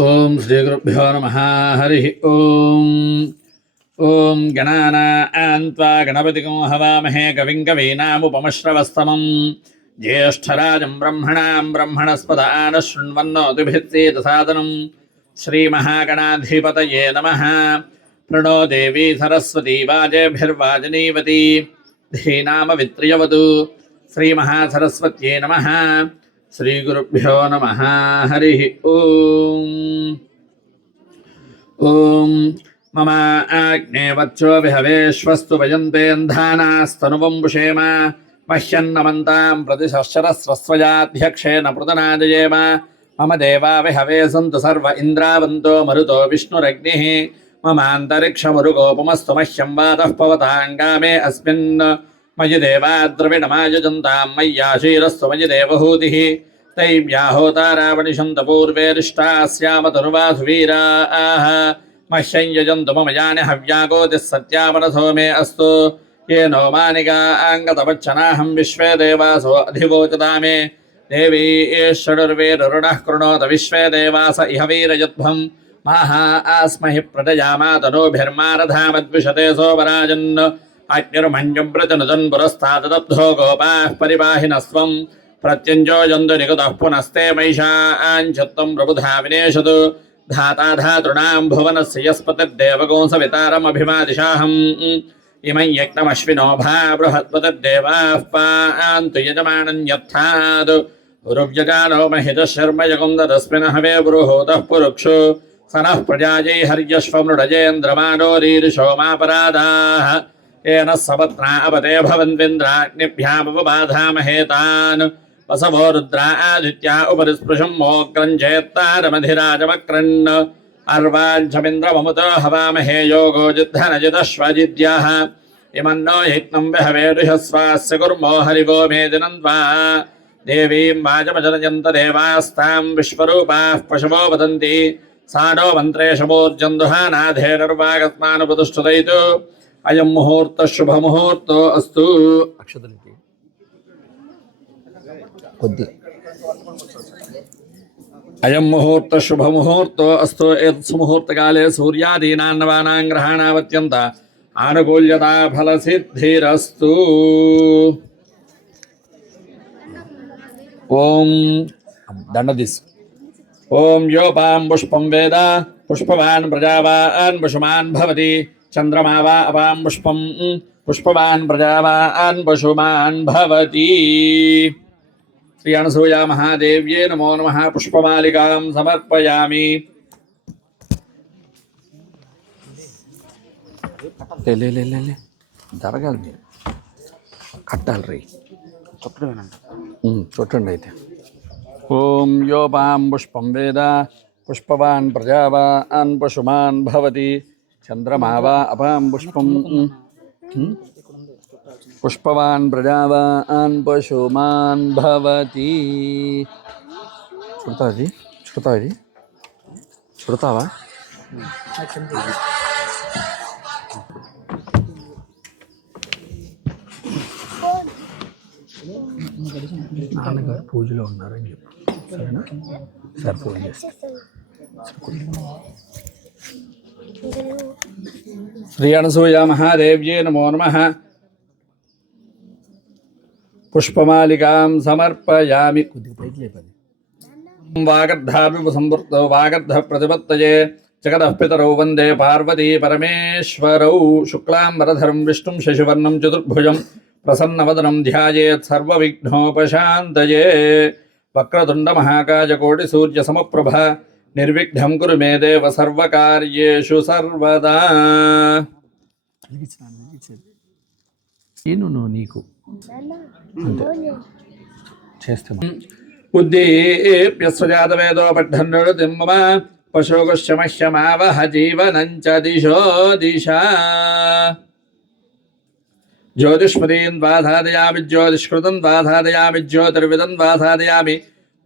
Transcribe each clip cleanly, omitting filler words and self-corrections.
ఓం శ్రీ గురుభ్యో నమః. హరి ఓం. ఓం గణానాం త్వా గణపతిం హవామహే కవిం కవీనాముపమశ్రవస్తమం జ్యేష్ఠరాజం బ్రహ్మణాం బ్రహ్మణస్పద ఆనశృణ్వన్నోతిభిస్సేదసాదనం శ్రీమహాగణాధిపతయే నమః. ప్రణో దేవీ సరస్వతీ వాజేభిర్వాజనీవతి ధీనామవిత్రియవతు. శ్రీమహాసరస్వత్యై నమః. శ్రీగురుభ్యో నమః. హరి ఓం. ఓం మమ ఆగ్నే వచ్చో విహవేశ్వస్తు వయంతేంధానాస్తనువం పుషేమ మహ్యన్నమంతాం ప్రతిశశ్చరస్రస్వయాధ్యక్షేణ పృతనాదయేమ. మమ దేవా విహవే సంతు సర్వ ఇంద్రావంతో మరుతో విష్ణురగ్నిః. మమాంతరిక్షమరుగోపమస్తు మహ్యం వాతః పవతాంగామే అస్మిన్ మయి దేవా ద్రవిణమాయజంతాం మయ్యాశీరస్సు మయి దేవహూతిః. తైవ్యాహోతారావణిషంత పూర్వేరిష్టాస్యామ తనువాసు వీరాః. మహ్యం యజంతు మమ యాని హవ్యాగోతిः సత్యామనసో మే అస్తు. येनो मानिकाङ्गतवच्चनाहं विश्वे देवासो अधिवोचता मे. देवी षडुर्वेरुरुणः कृणोत विश्वे देवास इह वीरयध्वम्. माहा आस्महि प्रजयामा तनूभिर्मारधामद्विषते सोमराजन्. अग्निर्मन्युं प्रजनुजन् पुरस्ताददब्धो गोपाः परिपाहिनस्त्वम्. प्रत्यञ्जो जन्तु निकुतः पुनस्ते मैषाञ्चत्वं प्रबुधा विनेशतु. धाता धातॄणां भुवनस्य यस्पतिर्देवगोंसवितारमभिमादिशाहम्. इमं यज्ञमश्विनो भा बृहत्पतिर्देवाः पान्तु यजमानन्यर्थाद्. उरुव्यजानो महितः शर्म यगुन्ददस्मिन् हवे पुरुहूतः पुरुक्षु. स नः प्रजायै हर्यश्वमृडजेन्द्रमानो रीरिषोमापराधाः. येन सपत्ना अपते भवन्त्विन्द्राग्निभ्यामुपबाधामहे तान्. वसवो रुद्रा आदित्या उपरि स्पृशं मोग्रं चेत्तारमधिराजमक्रन्. अर्वाञ्चमिन्द्रममुतो हवामहे योगो जिद्धनजिदश्वजिद्यः. इमन्नो यज्ञं विहवेरुषस्वास्य कुर्मो हरिवो मेदिनन्त्वा. देवीं वाजमजनयन्त देवास्तां विश्वरूपाः पशवो वदन्ति. साडो मन्त्रेशमूर्जन्दुहानाधेर्वागस्मानुपतिष्ठतैतु. अयं मुहूर्तः शुभमुहूर्तो अस्तु. अक्षतलिपि కొద్ది అయం ముహూర్త శుభముహూర్తో అస్తు. ఏతత్సుముహూర్తకాలే సూర్యాదీనాన్నవానాం గ్రహాణావత్యంత ఆనుకూల్యతా ఫలసిద్ధిరస్తు. ఓం దండదిస్. ఓం యోపాం పుష్పం వేద పుష్పవాన్ ప్రజావాన్ పశుమాన్ భవతి. చంద్రమా వా అపాం పుష్పం పుష్పవాన్ ప్రజావాన్ పశుమాన్ భవతి. శ్రీ అనసూయా మహాదేవ్యే నమో నమః. పుష్పమాలికాం సమర్పయామి. జరగాలి మీరు కట్టాలి రీ చుట్టండి అయితే. ఓం యోపాం పుష్పం వేద పుష్పవాన్ ప్రజావాన్ పశుమాన్ భవతి. చంద్రమా వా అపాం పుష్పం పుష్పవాన్ ప్రజావాన్ పశుమాన్ భవతి. చుడతాది చుడతాది చుడతావా? నాన్నగారు పూజలో ఉన్నారని చెప్పు, సరేనా? సరే పూజ చేస్తా. శ్రీ అనసూయా మహాదేవ్యే నమో నమః. పుష్పమాలికాం సమర్పయామి. వాగర్ధావిసంవృత్తో వాగర్ధ ప్రతిపత్తయే జగదః పితరౌ వందే పార్వతీ పరమేశ్వరౌ. శుక్లాంబరధరం విష్ణుం శశివర్ణం చతుర్భుజం ప్రసన్నవదనం ధ్యాయేత్ సర్వవిఘ్నోపశాంతయే. వక్రతుండ మహాకాయకోటి సూర్య సమప్రభ నిర్విఘ్నం కురు మే దేవ సర్వకార్యేషు సర్వదా. నీకు చేస్తాను. ఉద్దీప్యస్వజాతవేదో పఠన్నుతిం మమ పశోగశ్యమహ్యమావహ జీవనం చ దిశో దిశా. జ్యోతిష్మదీన్ వాధాదయామి జ్యోతిష్కృతం వాధాదయామి జ్యోతిర్విదం వాధాదయామి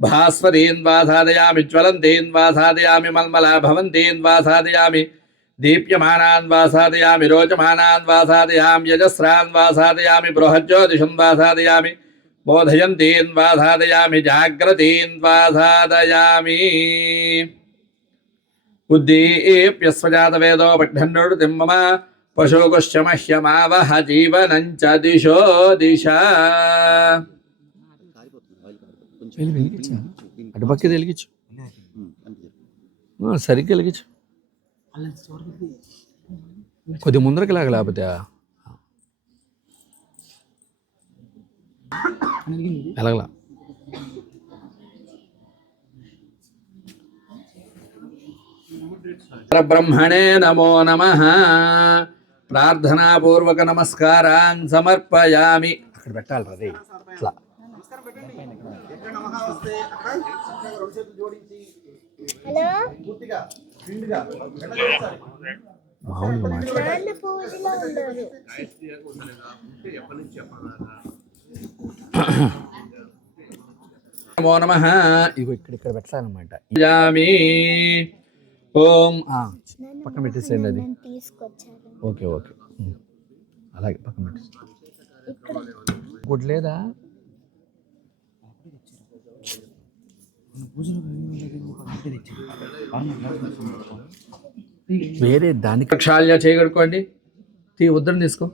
భాస్వదీన్ వాధాదయామి జ్వలంతీన్ వాధాదయామి మల్మలా భవంతీన్ వాధాదయామి दीप्यमानान् वासादयामि रोचमानान् वासादयामि यजस्रान् वासादयामि बृहज्योतिषं वासादयामि बोधयन्तीन् वासादयामि जाग्रतीन् वासादयामि उद्दीप्यस्वजातवेदो पठ्यन्नोर्तिं मम पशुकुश्च मह्यमावह जीवनं च दिशो दिशा అటుపక్క వెలిగించు సరిగ్గా వెలిగించు కొద్ది ముందరికి లాగా లేకపోతే ఎలాగలా బ్రహ్మణే నమో నమః ప్రార్థనాపూర్వక నమస్కారాన్ సమర్పయామి అక్కడ పెట్టాలి రే ఇట్లా నమో నమః ఇగో ఇక్కడ పెట్టాలన్నమాట ఓం పక్కన పెట్టేసేయండి అది ఓకే ఓకే అలాగే పక్కన పెట్టేసి ఇంకోటి లేదా వేరే దాని ప్రక్షాళ్య చేయగడుకోండి ఉద్దరం తీసుకో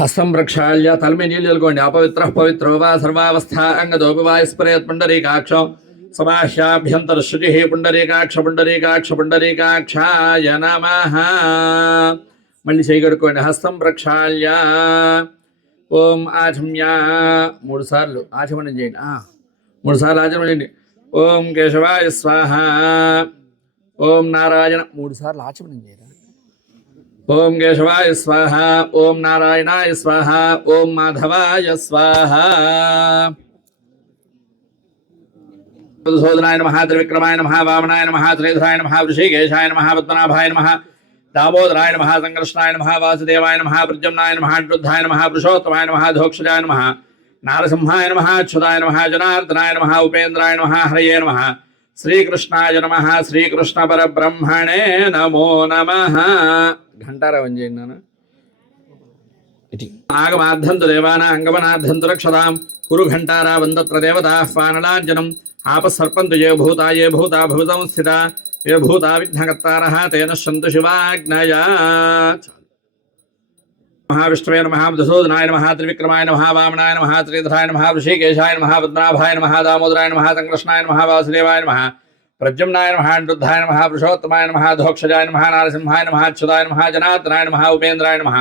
హస్తం ప్రక్షాళ్య తలమే నీళ్ళు చల్లుకోండి అపవిత్ర పవిత్ర వా సర్వావస్థ అంగదోపవాయస్పరేత్ పుండరీకాక్షం సమాహ్యాభ్యంతర శుచి పుండరీకాక్ష పుండరీకాక్ష పుండరీకాక్షాయ నమః మళ్ళీ చేయగడుకోండి హస్తం ప్రక్షాళ్య ఓం ఆచమ్య 3 సార్లు ఆచమనం చేయండి 3 సార్లు ఆచమనం చేయండి ఓం కేశవాయ స్వాహ ఓం నారాయణ 3 సార్లు ఆచమనం చేయరా ఓం కేశవాయ స్వాహ ఓం నారాయణాయ స్వాహ ఓం మాధవాయ స్వాహ మధుసూదనాయ నమః త్రివిక్రమాయ నమః వామనాయ నమః శ్రీధరాయ నమః వృషికేశాయ నమః పద్మనాభాయ నమః दामोदराय नमः संकृष्णाय नमः वासुदेवाय नमः प्रद्युम्नाय नमः अनिरुद्धाय नमः पुरुषोत्तमाय नमः धोक्षजाय नमः नारसिंहाय नमः अच्युताय नमः जनार्दनाय नमः उपेन्द्राय नमः हरये नमः श्रीकृष्णाय नमः श्रीकृष्ण परब्रह्मणे नमो नमः घंटारावं చేయండి इति आगमाद्धन्तु देवानां अंगमनाद्धन्तु रक्षतां कुरु घंटारावन्दत्र देवताः पानलाञ्जनम् आपसर्पन्तु ये भूता भूतं स्थिता ये भूता विघ्नकर्तारः तेन सन्तु शिवाग्नया महाविष्णवे नमः मधुसूदनाय नमः त्रिविक्रमाय नमः वामनाय नमः श्रीधराय नमः वृषिकेशाय नमः पद्मनाभाय नमः दामोदराय नमः संकृष्णाय नमः वासुदेवाय नमः प्रद्युम्नाय नमः अनिरुद्धाय नमः पुरुषोत्तमाय नमः धोक्षजाय नमः नारसिंहाय नमः अच्युताय नमः जनार्दनाय नमः उपेन्द्राय नमः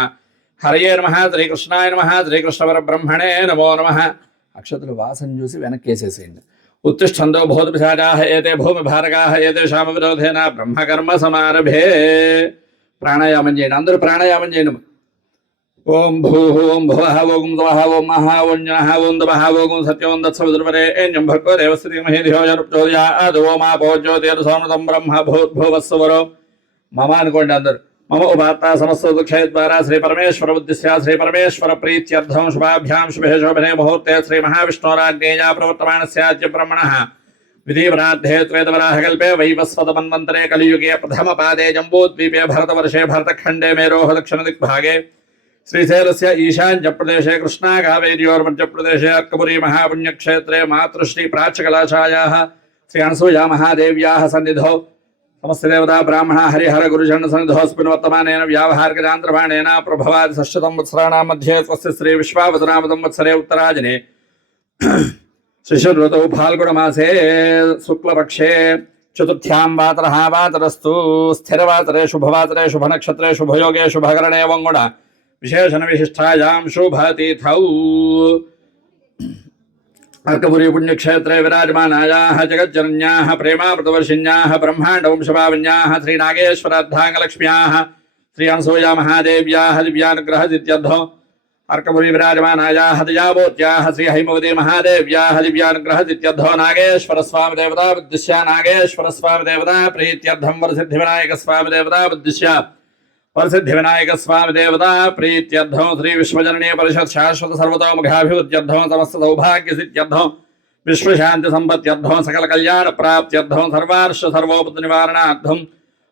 हरये नमः श्रीकृष्णाय नमः श्रीकृष्णपरब्रह्मणे नमो नमः अक्षतुలు వాసన చూసి వెనక్కి వేసేసేయండి उत्तिष्ठन्तो भूतपिशाचाः एते भूमिभारकाः एतेषां विरोधेन ब्रह्मकर्म समारभे प्राणायामं చేయండి అందరూ ప్రాణాయామం చేయండి ఓం భూః ఓం భువః ఓం తవః ఓం మహా ఓం జ్ఞః ఓం తపః ఓం సత్యం దత్సవిదుర్వరే ఏం భర్గో దేవస్య ధీమహి ధియో యో ప్రచోదయాత్ ఓం ఆపో జ్యోతిర్సోమృతం బ్రహ్మ భూర్భువస్సువరో మమ అనుకోండి అందరూ मम उपात्ता समस्त दुःखय द्वारा श्री परमेश्वर उद्दिश्य श्री परमेश्वर प्रीत्यर्थं शुभाभ्यां शुभे शोभने मुहूर्ते श्री महाविष्णोराज्ञेया प्रवर्तमानस्याद्य ब्रह्मणः विधिवराध्ये त्वेदवराहकल्पे वैवस्वतमन्वन्तरे कलियुगे प्रथमपादे जम्बूद्वीपे भरतवर्षे भरतखण्डे मेरोः दक्षिणदिग्भागे श्रीशैलस्य ईशान्यप्रदेशे कृष्णाकावेर्योर्मध्यप्रदेशे अर्कपुरी महापुण्यक्षेत्रे मातृश्री प्राच्यकलाशायाः श्री अनसूया महादेव्याः सन्निधौ समस्त देवता ब्राह्मण हरिहर गुरुजन सन्निधोऽस्मिन् वर्तमानेन व्यावहारिकजान्त्रबाणेन प्रभवादि षष्ठतंवत्सराणां मध्ये स्वस्य श्री विश्वावसुनाम संवत्सरे उत्तरायणे शिशिरऋतौ फाल्गुणमासे शुक्लपक्षे चतुर्थ्यां वातरः वातरस्तु स्थिरवातरे शुभवातरे शुभनक्षत्रे शुभयोगे शुभकरणे वङ्गुण विशेषण विशिष्टायां शुभतिथौ अर्कपुरी पुण्यक्षेत्रे विराजमानायाः जगज्जनन्याः प्रेमामृतवर्षिण्याः ब्रह्माण्डवंशभावन्याः श्रीनागेश्वरार्धाङ्गलक्ष्म्याः श्री अनसूया महादेव्याः दिव्यानुग्रहसिद्ध्यर्थो अर्कपुरी विराजमानायाः दयावोत्याः श्री हैमवती महादेव्याः दिव्यानुग्रहसिद्ध्यर्थो नागेश्वरस्वामिदेवता उद्दिश्य नागेश्वरस्वामिदेवता प्रीत्यर्थं वरसिद्धिविनायकस्वामिदेवता उद्दिश्य वरसिद्धिविनायक स्वामी देवता प्रीत्यर्थं श्री विश्वजननीय परिषद शाश्वत सर्वतोमुखाभिवृद्ध्यर्थं समस्त सौभाग्य सिद्ध्यर्थं विश्वशांति संपत्त्यर्थं सकल कल्याण प्राप्त्यर्थं सर्वार्ष सर्वोपद निवारणार्थं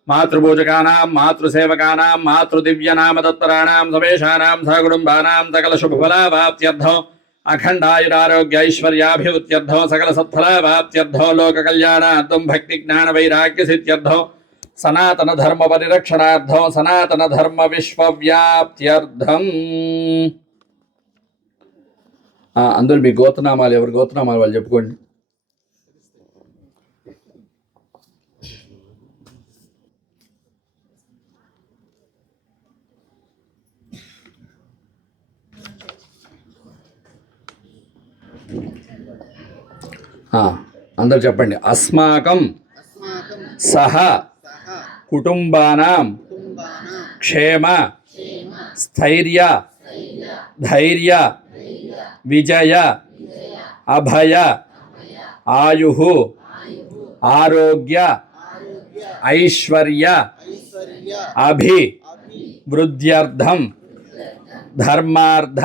मातृपूजकानां मातृसेवकानां मातृदिव्यनामदत्तराणां समेषाणां सहकुटुम्बानां सकल शुभफलावाप्त्यर्थं अखंडायुरारोग्यैश्वर्याभिवृद्ध्यर्थो सकल सत्फलावाप्त्यर्थो लोक कल्याणार्थं भक्ति ज्ञान वैराग्य सिद्ध्यर्थो सनातन धर्म परिरक्षणार्थं सनातन धर्म विश्वव्याप्त्यर्थं అందరూ మీ గోత్రనామాలు ఎవరు గోత్రనామాలు వాళ్ళు చెప్పుకోండి. అందరు చెప్పండి. అస్మాకం సహ కుటుంబానాం క్షేమ స్థైర్య ధైర్య విజయ అభయ ఆయు ఆరోగ్య ఐశ్వర్య అభివృద్ధ్యర్థం ధర్మార్థ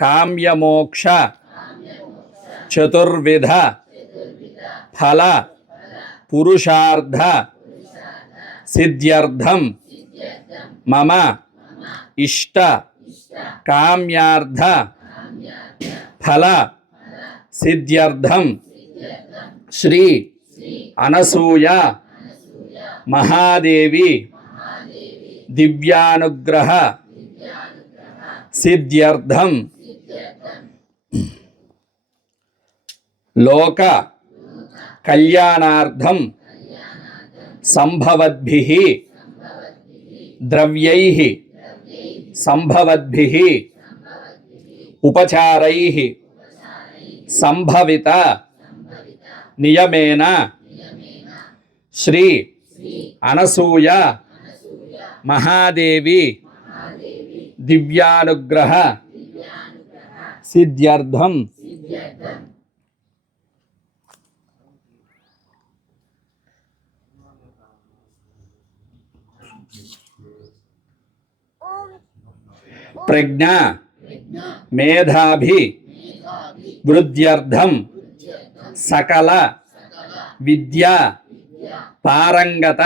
కామ్యమోక్ష చతుర్విధ ఫల పురుషార్థ సిద్ధ్యర్థం మమ ఇష్ట కామ్యార్థ ఫల సిద్ధ్యర్థం శ్రీ అనసూయ మహాదేవి దివ్యానుగ్రహ సిద్ధ్యర్థం లోక కళ్యాణార్థం సంభవద్భిః ద్రవ్యైః సంభవద్భిః ఉపచారైః సంభవిత నియమేన శ్రీ అనసూయ మహాదేవి దివ్యానుగ్రహ సిద్ధ్యర్థం ప్రజ్ఞా మేధాభి వృద్ధ్యర్థం సకల విద్యా పారంగత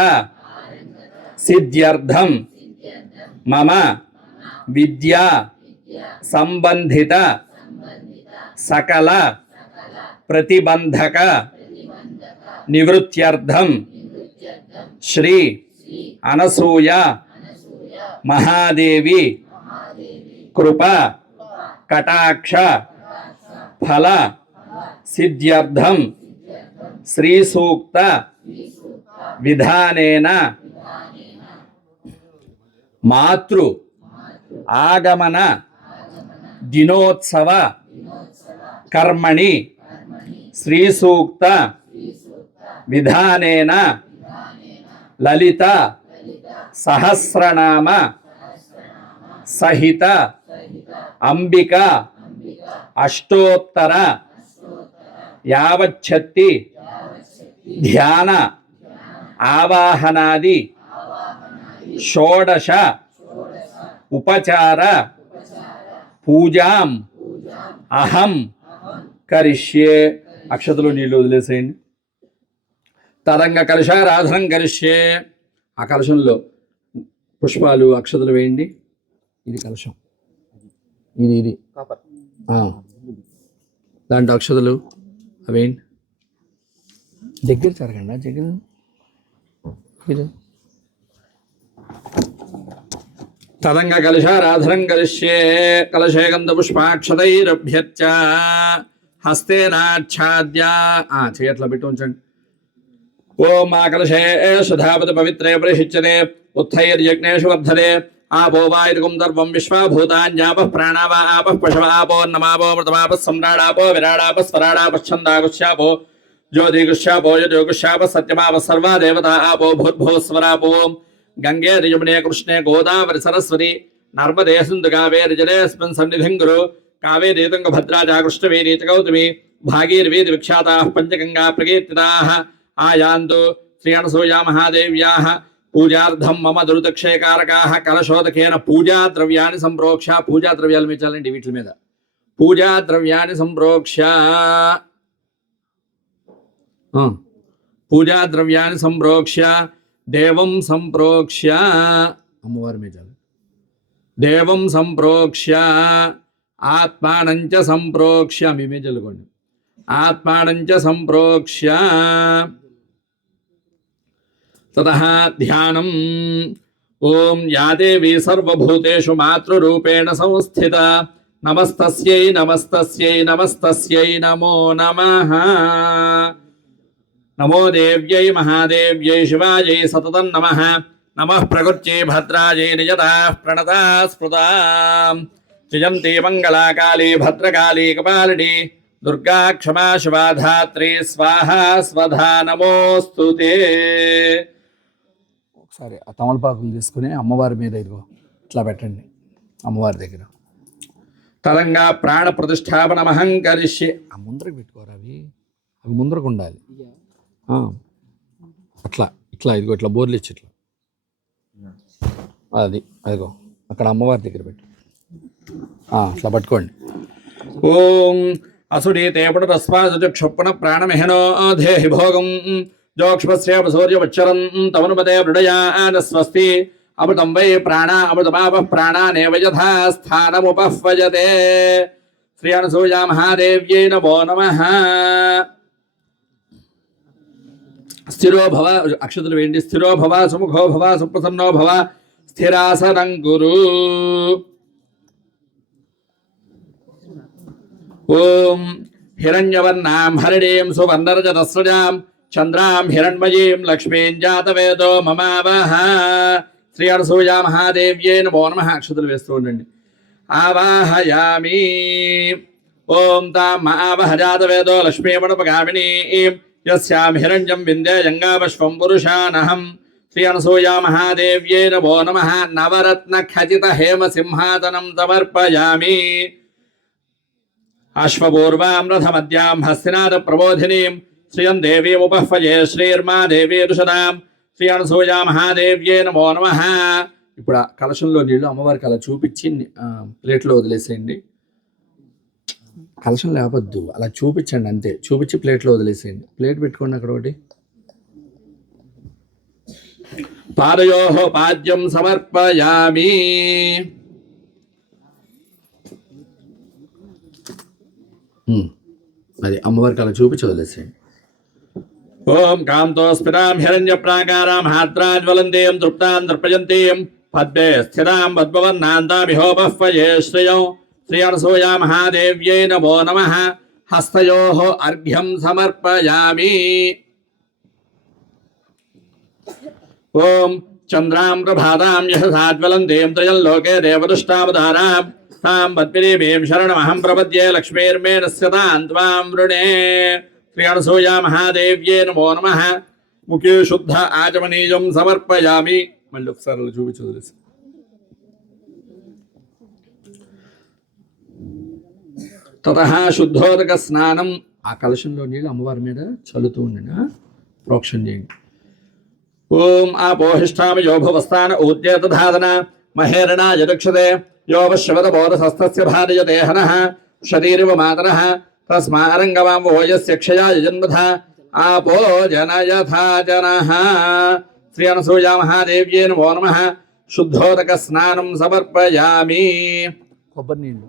సిద్ధ్యర్థం మమ విద్యా సంబంధిత సకల ప్రతిబంధక నివృత్త్యర్థం శ్రీ అనసూయ మహాదేవి కృప కటాక్ష ఫల సిద్ధ్యర్థం శ్రీ సూక్త విధానేన మాతృ ఆగమన దినోత్సవ కర్మణి శ్రీ సూక్త విధానేన లలిత సహస్రనామ సహిత అంబిక అష్టోత్తర యావచ్చత్తి ధ్యాన ఆవాహనాది షోడశ ఉపచార పూజాం అహం కరిష్యే. అక్షతలు నీళ్ళు వదిలేసేయండి. తదంగ కలశారాధనం కరిష్యే. ఆ కలశంలో పుష్పాలు అక్షతలు వేయండి. ఇది కలశం, ఇది దాంట్లో అక్షతలు అవేంటి దగ్గర జరగండి. దగ్గర తదంగ కలశారాధనం కరిష్యే. కలశే గంధ పుష్పాక్షతైరభ్యర్చ హస్తేనాచ్ఛాద్య చేయట్లా పెట్టి ఉంచండి. ఓం ఆ కలశే సుధాపతి పవిత్రే పరిశిచ్యతే ఉత్తైర్యజ్ఞేషు వర్ధతే ఆపో వాయుర్గం దర్వం విశ్వభూతాన్యాపః ప్రాణావ ఆపః పశవ ఆపో నమాపో మృతమాపః సమ్రాడాపో విరాడాపః స్వరాడాపశ్చందాగుష్యాపో జ్యోతిగుష్యాపో యజోగుష్యాపః సత్యమాపః సర్వా దేవతా ఆపో భూర్భువస్వరాపో గంగే యమునే కృష్ణే గోదావరి సరస్వతి నర్మదే సింధు కావేరి జలేస్మిన్ సన్నిధిం కురు. కావేరీ తుంగభద్రా చ కృష్ణవేణీ చ గౌతమి భాగీరథీ విఖ్యాతాః పంచగంగా ప్రకీర్తితాః. ఆయాంతు శ్రీ అనసూయా మహాదేవ్యాః పూజార్థం మమ దురితక్షయకారకాః కలశోదకేన పూజా ద్రవ్యాన్ని సంప్రోక్ష్య. పూజా ద్రవ్యాలు మెచ్చాలండి వీటి మీద. పూజా ద్రవ్యాన్ని సంప్రోక్ష్య పూజా ద్రవ్యాన్ని సంప్రోక్ష్య దేవం సంప్రోక్ష్య. అమ్మవారి మెచ్చాలి. దేవం సంప్రోక్ష్య ఆత్మానంచ సంప్రోక్ష్య మేమే చదువుకోండి. ఆత్మానంచ సంప్రోక్ష్య తతః ధ్యానం. ఓం యా దేవీ సర్వభూతేషు మాతృరూపేణ సంస్థిత నమస్తస్యై నమస్తస్యై నమస్తస్యై నమో నమః. నమో దేవ్యై మహాదేవ్యై శివాజై సతతం నమః. నమః ప్రకృత్యై భద్రాజై నిజతాః ప్రణతా స్మృతా జయంతి మంగళాకాళీ భద్రకాళీ కపాలిని దుర్గా క్షమా శివా ధాత్రి స్వాహా స్వధా నమోస్తుతే. ఒకసారి ఆ తమలపాకులు తీసుకుని అమ్మవారి మీద ఇదిగో ఇట్లా పెట్టండి అమ్మవారి దగ్గర. తలంగా ప్రాణ ప్రతిష్టాపన మహంకరిష్యే. ఆ ముందరకు పెట్టుకోరు, అవి అవి ముందరకు ఉండాలి. అట్లా ఇట్లా ఇదిగో ఇట్లా బోర్లు ఇచ్చి ఇట్లా అది అదిగో అక్కడ అమ్మవారి దగ్గర పెట్టు. అట్లా పట్టుకోండి. ఓం అసుడీతే పునరస్వాసు క్షుప్పణ ప్రాణమిహనో దేహి భోగం జోక్ష్మస్యేపసూర్యవచ్చరం తమనుపదే మృడయాన స్వస్తి అమృతం వై ప్రాణ అమృతమాప ప్రాణానేవ యథా స్థానముపహ్వజతే. శ్రీ అనసూయా మహాదేవ్యై నమో నమః. స్థిరో భవ, అక్షతులు వేయండి. స్థిరో భవ, సుముఖో భవ, సుప్రసన్నో భవ, స్థిరాసనం కురు. ఓం హిరణ్యవర్ణాం హరిణీం సువర్ణరజతస్రజాం చంద్రాం హిరణ్మయీం లక్ష్మీం జాతవేదో మమావహ. శ్రీ అనసూయా మహాదేవ్యై నమో నమః. అక్షతులు వేస్తూ ఉండండి. ఆవాహయామి. ఓం తాం ఆవహ జాతవేదో లక్ష్మీమణుపగామినీం యస్యాం హిరణ్యం వింధ్యజంగాపశ్వం పురుషానహం. శ్రీ అనసూయా మహాదేవ్యై నమో నమః. నవరత్న ఖచిత హేమ సింహాసనం సమర్పయామి. అశ్వపూర్వాం రథమద్యాం హస్తినాథ ప్రబోధినీం శ్రియం దేవీముపహ్వజే శ్రీర్మా దేవీ ఋషదాం. శ్రీ అనసూయా మహాదేవ్యై నమో నమః. ఇప్పుడు ఆ కలశంలో నీళ్ళు అమ్మవారికి అలా చూపించి ప్లేట్లో వదిలేసేయండి. కలశం లేపద్దు, అలా చూపించండి అంతే. చూపించి ప్లేట్లో వదిలేసేయండి. ప్లేట్ పెట్టుకోండి అక్కడ ఒకటి. పాదయోః పాద్యం సమర్పయామి. అది అమ్మవారికి అలా చూపించి వదిలేసేయండి. ఓం కాంతోస్ఫితాం హిరణ్య ప్రాకారాం హాత్రాజ్వలంతీం తృప్తాం దర్పయంతీం పద్మే స్థితాం పద్మవర్ణాంతామిహోపహ్వయే శ్రియం. శ్రీ అనసూయా మహాదేవ్యై నమో నమః. హస్తయోః అర్ఘ్యం సమర్పయామి. ఓం చంద్రాం ప్రభాతాం యశసాజ్వలంతీం త్రయంలోకే దేవదుష్టావతారాం తాం పద్మినీమీం శరణమహం ప్రపద్యే లక్ష్మీర్మే నశ్యతాం త్వాం వృణే. శ్రీ అనసూయా మహాదేవ్యై నమో నమః. ముఖే శుద్ధ ఆచమనీయం సమర్పయామి. మళ్ళీ ఒకసారి చూపించి వదిలేసి. తతః శుద్ధోదక స్నానం. ఆ కలశంలో నీళ్ళు అమ్మవారి మీద చల్లుతూ ఉండండి. ప్రోక్షణ చేయండి. ఓం ఆపోహిష్టామి యోభవస్థాన ఊద్యేతధాదన మహేరణా యదక్షతే యోపశ్రవతబోధసస్తస్య భార్యతే హనః శరీరివ మాతరః తస్మారంగమాం ఓజస్య క్షయాయ జన్మథ ఆపో జనయథా జనః. శ్రీ అనసూయా మహాదేవ్యై నమో నమః. శుద్ధోదక స్నానం సమర్పయామి. కొబ్బరి నీళ్ళు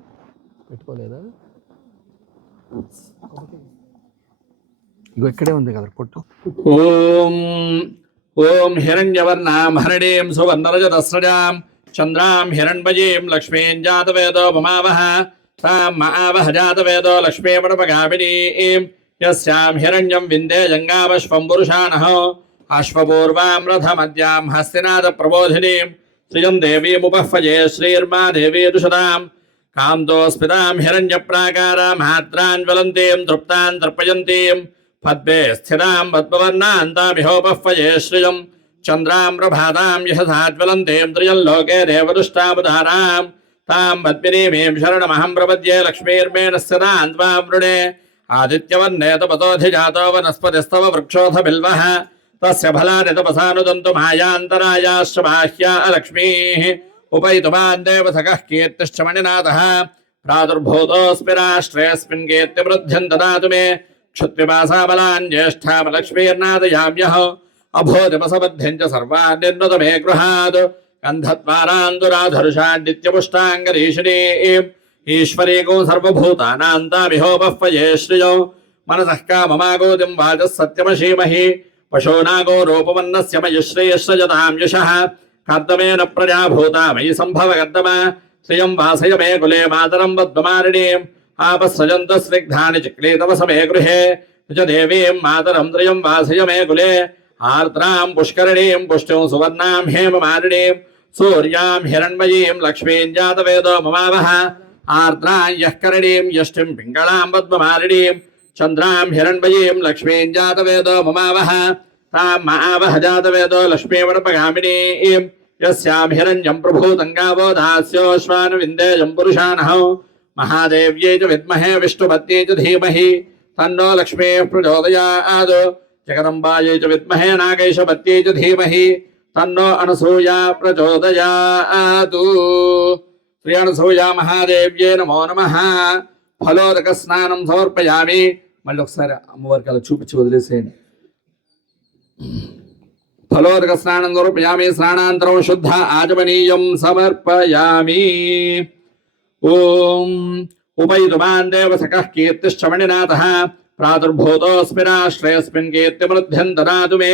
పెట్టుకోలేదా? ఇగో ఇక్కడే ఉంది కదా కొట్టు. ఓం ఓం హిరణ్యవర్ణాం హరిణీం సువర్ణరజతస్రజాం చంద్రాం హిరణ్మయీం లక్ష్మీం జాతవేదో మమావహ. తాం ఆవహ జాతవేదో లక్ష్మీమణుపగామినీం యస్యాం హిరణ్యం వింధ్యజంగాపశ్వం పురుషానః. అశ్వపూర్వాం రథమద్యాం హస్తినాథ ప్రబోధినీం శ్రియం దేవీముపహ్వజే శ్రీర్మా దేవీ ఋషదాం. కాంతోస్ఫితాం హిరణ్య ప్రాకారాం హాత్రాజ్వలంతీం తృప్తాం తర్పయంతీం పద్మే స్థితాం పద్మవర్ణాంతామిహోపహ్వజే శ్రియం. చంద్రాం ప్రభాతాం యశసాజ్వలంతీం త్రయంలోకే దేవదుష్టావతారాం తాం పద్మినీమీం శరణమహం ప్రపద్యే లక్ష్మీర్మే నశ్యతాం త్వాం వృణే. ఆదిత్యవర్ణే తపతోధిజాతో వనస్పతిస్తవ వృక్షోథ బిల్వః తస్య ఫలాని తపసానుదంతు మాయాంతరాయాశ్చ బాహ్యా లక్ష్మీః. ఉపైతుమాన్ దేవసఖః కీర్తిశ్చ మణినాథః ప్రాదుర్భూతోऽస్మి రాష్ట్రేऽస్మిన్ కీర్తివృద్ధిం దదాతు మే. క్షుత్పిపాసా బలాన్ జ్యేష్ఠామలక్ష్మీర్నాదయామ్యః. అభోదిపసబద్ధిం చ సర్వాన్ నిర్నుత మే గృహాద్. గంధద్వారాందురాధరుషాన్నిత్యపుష్టాంగరీషిణీం ఈశ్వరీకో సర్వభూతానాంతామిహోపఃపయే శ్రియో మనసః కామమాగోతిం వాచः సత్యమశీమహి పశూనాగో రూపమన్నస్య మయి శ్రేయశ్రజతాం యశః కర్దమేన ప్రజాభూతా మయి సంభవ కర్దమ శ్రియం వాసయ మే కులే మాతరం వద్వమారిణీం ఆపస్సజంత స్నిగ్ధాని చక్లే తవ సమే గృహే च देवीं मातरं त्रयं वासय मे कुले आर्द्रां पुष्करणीं पुष्टिं सुवर्णां हेममालिनीं सूर्यां हिरण्मयीं लक्ष्मीं जातवेदो ममावह आर्द्रां यः करणीं यष्टिं पिङ्गलां पद्ममालिनीं चन्द्रां हिरण्मयीं लक्ष्मीं जातवेदो ममावह तां महावह जातवेदो लक्ष्मीवणपगामिनीं यस्यां हिरण्यं प्रभूतं गावो दास्योश्वानविन्देयं पुरुषाणः महादेव्यै च विद्महे विष्णुपत्न्यै च धीमहि तन्नो लक्ष्मी प्रचोदयात् जगदम्बायै च विद्महे नागेशपत्यै च धीमहि तन्नो अनसूया प्रचोदयात् श्री अनसूया महादेव्यै नमो नमः फलोदक स्नानं समर्पयामि మళ్ళీ ఒకసారి అమ్మవారికి అలా చూపించి వదిలేసేయండి ఫలోదక స్నానం సమర్పయామి స్నానాంతరం శుద్ధ ఆచమనీయం సమర్పయామి ఓం उपयुतवान् देवसखः कीर्तिश्चमणिनाथः प्रादुर्भूतोऽस्मिराश्रयस्मिन् कीर्तिमृद्ध्यं ददातु मे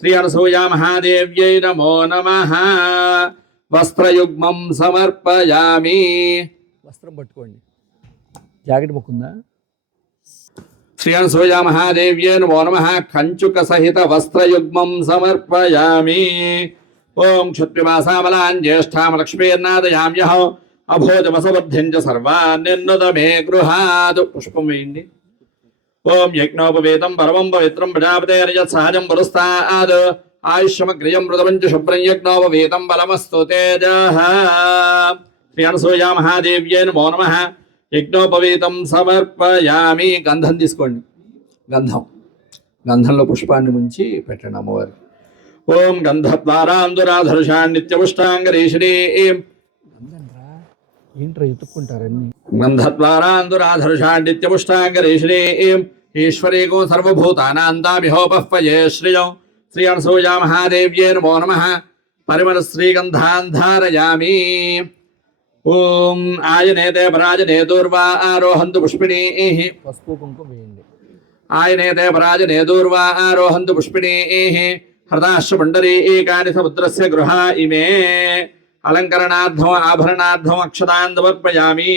श्री अनसूया महादेव्यै नमो नमः वस्त्रयुग्मं समर्पयामि वस्त्रं पट्टुकोंडि जाकेट मुक्कुंदा श्री अनसूया महादेव्यै नमो नमः कंचुक सहित वस्त्रयुग्मं समर्पयामि ओम क्षत्रिवासामलां ज्येष्ठां लक्ष्मीर्नादयाम्यः अभोजमसबुद्धिं च सर्वान् निर्नुत मे गृहात् पुष्पं वेयंడి ओम यज्ञोपवेतं परमं पवित्रं प्रजापतेर्यत् सहजं पुरस्तात् आयुष्यमग्रियं मृतमं च शुभ्रं यज्ञोपवेतं बलमस्तु तेजः श्री अनसूया महादेव्यै नमो नमः यज्ञोपवेतं समर्पयामि गंधं తీసుకోండి గంధంలో పుష్పాన్ని ముంచి పెట్టండి అమ్మవారికి ఓం గంధద్వారాందురాధర్షాన్ నిత్యపుష్టాంగరీశ్వరీం ఏంట్రా ఎత్తుకుంటారన్ని గంధద్వారాందురాధర్షాండిత్యపుష్టాంగరీశ్వరీం ఈశ్వరీకో సర్వభూతానాంతామిహోపఃపయే శ్రియం శ్రీ అనసూయా మహాదేవ్యే నమో నమః పరిమళ శ్రీగంధాన్ ధారయామి ఓం ఆయనేతే పరాజనే దూర్వా ఆరోహంతు పుష్పిణీః పసుపు కుంకుమ వేయండి ఆయనేతే పరాజనే దూర్వా ఆరోహంతు పుష్పిణీః హృదాశ్చ పుండరీకాని సముద్రస్య గృహా ఇమే अलंकरणार्थम आभरणार्थम अक्षतान् समर्पयामि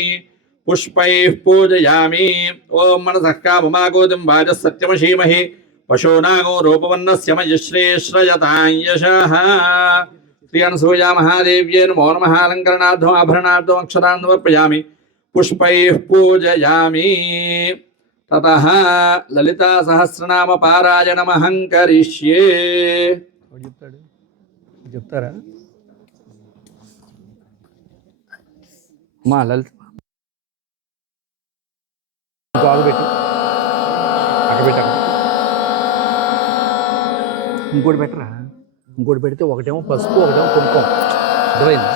पुष्पैः पूजयामि ओम मनसः काममागोतिं वाचः सत्यमशीमहि पशूनागो रूपवन्नस्य मयि श्रेयश्रयतां यशः श्री अनसूया महादेव्यै नमो नमः अलंकरणार्थम आभरणार्थम अक्षतान् समर्पयामि पुष्पैः पूजयामि ततः ललिता सहस्रनाम पारायणमहं करिष्ये చెప్తారా మా లలిత ఆగబెట్టి అక్కబెట్ట ఇంకోటి పెట్టరా ఇంకోటి పెడితే ఒకటేమో పసుపు ఒకటేమో కుంకుమ అర్థమైంది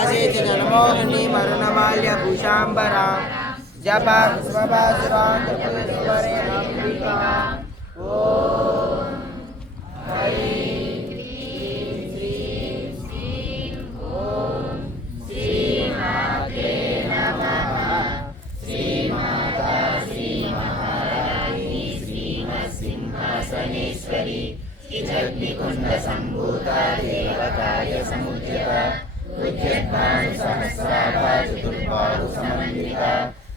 अजेतिनमोहिनी मरुणमाल्यभूषाम्बरा जपा स्वभासुरान्तरिका जग्निकुंड संभूता देवकार्य समुद्यता उद्यद्भानु सहस्राभा चतुर्बाहु समन्विता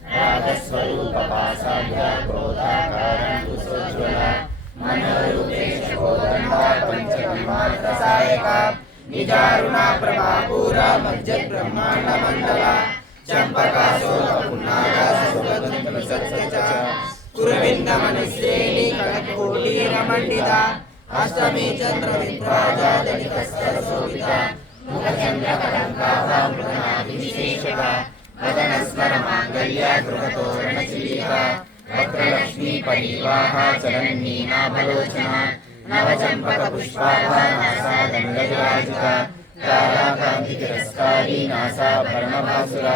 रागस्वरूप पासाभ्या क्रोधाकारण कुसुम निजारुणा प्रभापूर मज्जत् ब्रह्मांड मंडल चंपकाशोकपुन्नागा सुगंधसत्सच कुरुविंद मनुश्रेणी कड़कोटीरमंडिता अष्टमी चंद्र विभ्राजा दलितस्तरशोभिता मुखचंद्र कलंकाभा मृगनाभिषेचका वदनस्वर मांगल्य गृहतोरणचिलीका वक्रलक्ष्मी परिवाहा चलन्नी नाभलोचना नवचंपक पुष्पाभा नासा दंडविराजिता ताराकांति तिरस्कारी नासा भरणभासुरा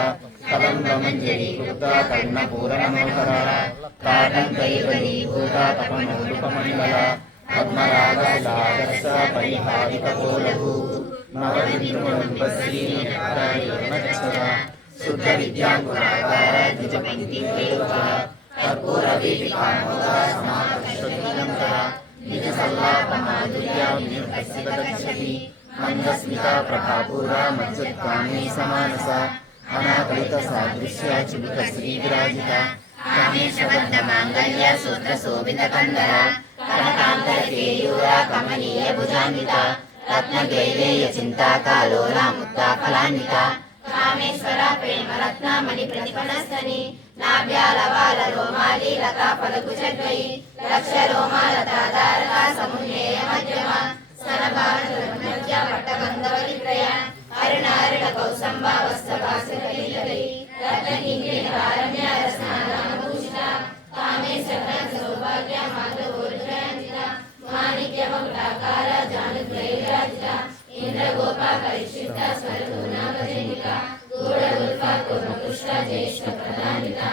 कदम्बमंजरी कृता कर्णपूरणमोहरा ताटंकैर्वनीभूता तपनोरुपमण्डला पद्मरागसागरसा परिहारिकपोलभू नवविद्रुमणुपश्रीनिर्णक्षरा शुद्धविद्याङ्कुराकारा द्विजपङ्क्तिप्रेयुका कर्पूरवीपिकामोदा समाकर्षतीलङ्करा निजसल्लापमाधुर्या विनिर्भसितदक्षति मन्दस्मिता प्रभापूरा मज्जत्कामे समानसा अनाकलितसादृश्या चिबुकश्रीविराजिता कामेशबद्धमाङ्गल्य सूत्रशोभितकन्दरा कनकान्तरकेयूरा कमनीयभुजान्विता रत्नगैलेयचिन्ताकालोला मुक्ताफलान्विता कामेश्वरा प्रेमरत्नामणिप्रतिफलस्तनि नाभ्यालवाल रोमाली लता फलकुचद्वयी लक्षरोमालताधारका समुन्नेयमध्यमा स्तनभावनमध्या पट्टबन्धवलित्रय अरुणारुण कौसम्बा वस्त्रभासकलितकरी रत्नकिङ्किणीकारम्या रत्नानामभूषिता कामेश्वरा सौभाग्या माधवोरुजयन्तिता माणिक्यमकुटाकार जानुद्वैराजिता इंद्रगोपा परिक्षिप्ता स्वरतूनाभजनिका गूढगुल्फा कुर्मपुष्टा ज्येष्ठप्रधानिता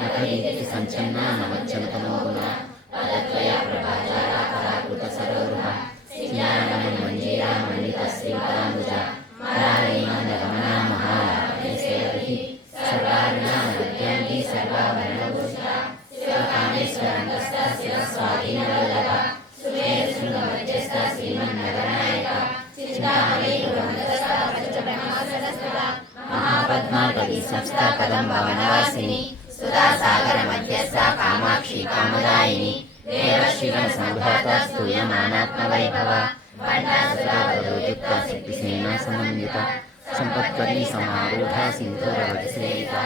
नवनीति संचन्ना नवच्चनतमोगुणा पदत्वया प्रभाजारा पराकृत सरोरुहा सिञ्जाननं मञ्जीरा मण्डितश्रीपदाम्बुजा मारायणगमना महासेवरी सर्वारुणा मद्यान्ति सर्वाभरणभूषिता शिवकामेश्वरङ्गस्था शिवस्वाधीनवल्लभा सुमेरुशृङ्गमध्यस्था श्रीमन्नगरनायका चिन्तामणि गृहमध्यस्था पञ्चब्रह्मासनस्था महापद्मावती संस्था कदम्बवनवासिनी सुधासागरमध्यस्था कामाक्षी कामदायिनी देवशिवसम्भूता स्तूयमानात्मवैभवा पण्डासुरावधूयुक्ता शक्तिसेना समन्विता सम्पत्करी समारूढा सिन्धूरवतिसेविता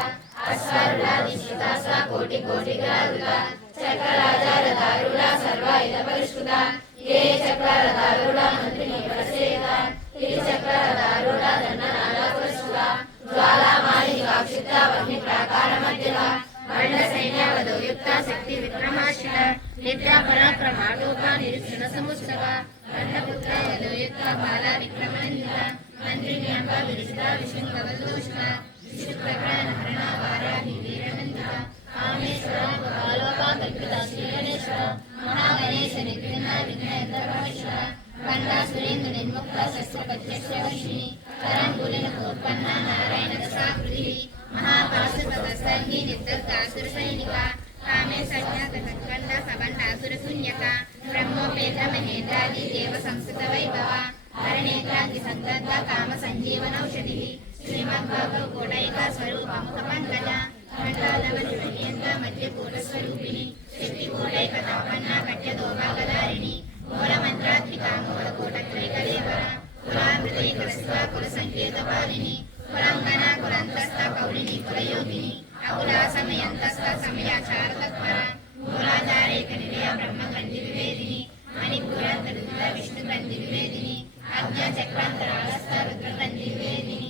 अश्वारूढाधिष्ठिता सा कोटिकोटिग्रावृता चक्रराजारदारूढा सर्वायुधपरिष्कृता ये चक्ररथारूढा मन्त्रिणी प्रसेविता त्रिचक्ररथारूढा दण्डनादापुरस्कृता ज्वालामालिकाक्षिप्ता वह्निप्राकारमध्यगा वर्णसैन्यावधूयुक्ता शक्तिविक्रमाश्रिता निद्रापराक्रमाटोपा निरीक्षणसमुत्सवा वर्णपुत्रा वधूयुक्ता बाला विक्रमान्विता मन्त्रिणी अम्बा विरिष्टा विशृङ्गवधूषिता विष्णुप्रकरणहरणा वाराहि वीरनन्दिता कामेश्वरा बालोपा कल्पिता श्रीगणेश्वरा महागणेश निर्विघ्ना विघ्नयन्तरमहेश्वरा वन्दा सुरेन्द्र निर्मुक्ता शस्त्रपत्यक्षवर्षिणी करङ्कुलिनकोत्पन्ना नारायणदशाकृतिः महापाशुपतस्तर्हि निर्दग्धासुरसैनिका कामेशज्ञातसङ्कण्डा सबण्डासुरशून्यका ब्रह्मोपेतमहेन्द्रादि देवसंस्कृतवैभवा हरणेन्द्रादिसङ्गद्धा कामसञ्जीवनौषधिः श्रीमद्भगवद्कोटैका स्वरूपमुखपङ्कजा खण्डालवजुर्यन्ता मध्यकूटस्वरूपिणी शक्तिकूटैकतापन्ना कट्यदोभागधारिणी मूलमन्त्रात्मिका मूलकूटकैकलेवरा कुलामृतैकरस्वा कुलसङ्केतपालिनी कुलाङ्गना कुलान्तस्था कौलिनी कुलयोगिनी अकुलासमयन्तस्था समयाचारतत्परा मूलाधारैकनिलया ब्रह्मगण्डिविवेदिनी मणिपुरान्तरुद्रा विष्णुगण्डिविवेदिनी आज्ञाचक्रान्तरालस्था रुद्रगण्डिविवेदिनी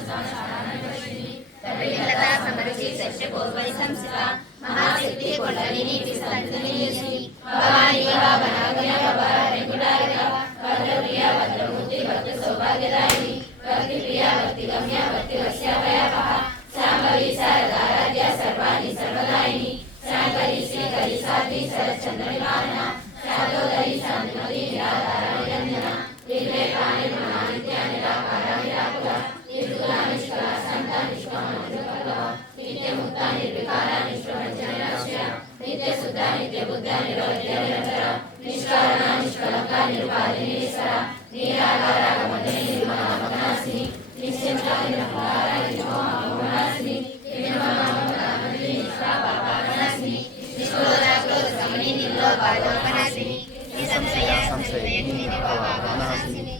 सहस्रामधारुरास्वाशानवर्षिणी कपिललता समरुचि सस्यकोपरि संस्थिता महासिद्धि कुण्डलिनी विस्तन्तनियसी भवानी भावनागया भवारेकुलारिका भद्रप्रिया भद्रमूर्ति भद्रसौभाग्यदायिनी भक्तिप्रिया भक्तिगम्या भक्तिवश्याभयापहा शाम्भवी शारदाराध्या सर्वाणि सर्वदायिनी शाङ्करी श्रीकरी साध्वी शरच्चन्द्रनिवारणा शान्तोदरी शान्तिमती निराधारा निरञ्जना निर्वेकानि गुणानित्या निराकारा निराकुला निर्गुणा निष्कला शान्ता निष्कामा निर्विकल्पा नित्यमुक्ता निर्विकारा निष्प्रपञ्चनिराश्रया नित्यशुद्धा नित्यबुद्धा निरवध्या निरन्तरा निष्कारणा निष्कलङ्का निरुपाधिनी निष्करा निराकारा गमने निर्मलामनासिनी निश्चिन्ता निर्मलारा निर्मोहनासिनी निर्मलामनामनी निष्पापापनासिनी निष्क्रोधा क्रोधशमनी निर्लोभा लोभनासिनी निसंशया संशयिनी निर्भवापनासिनी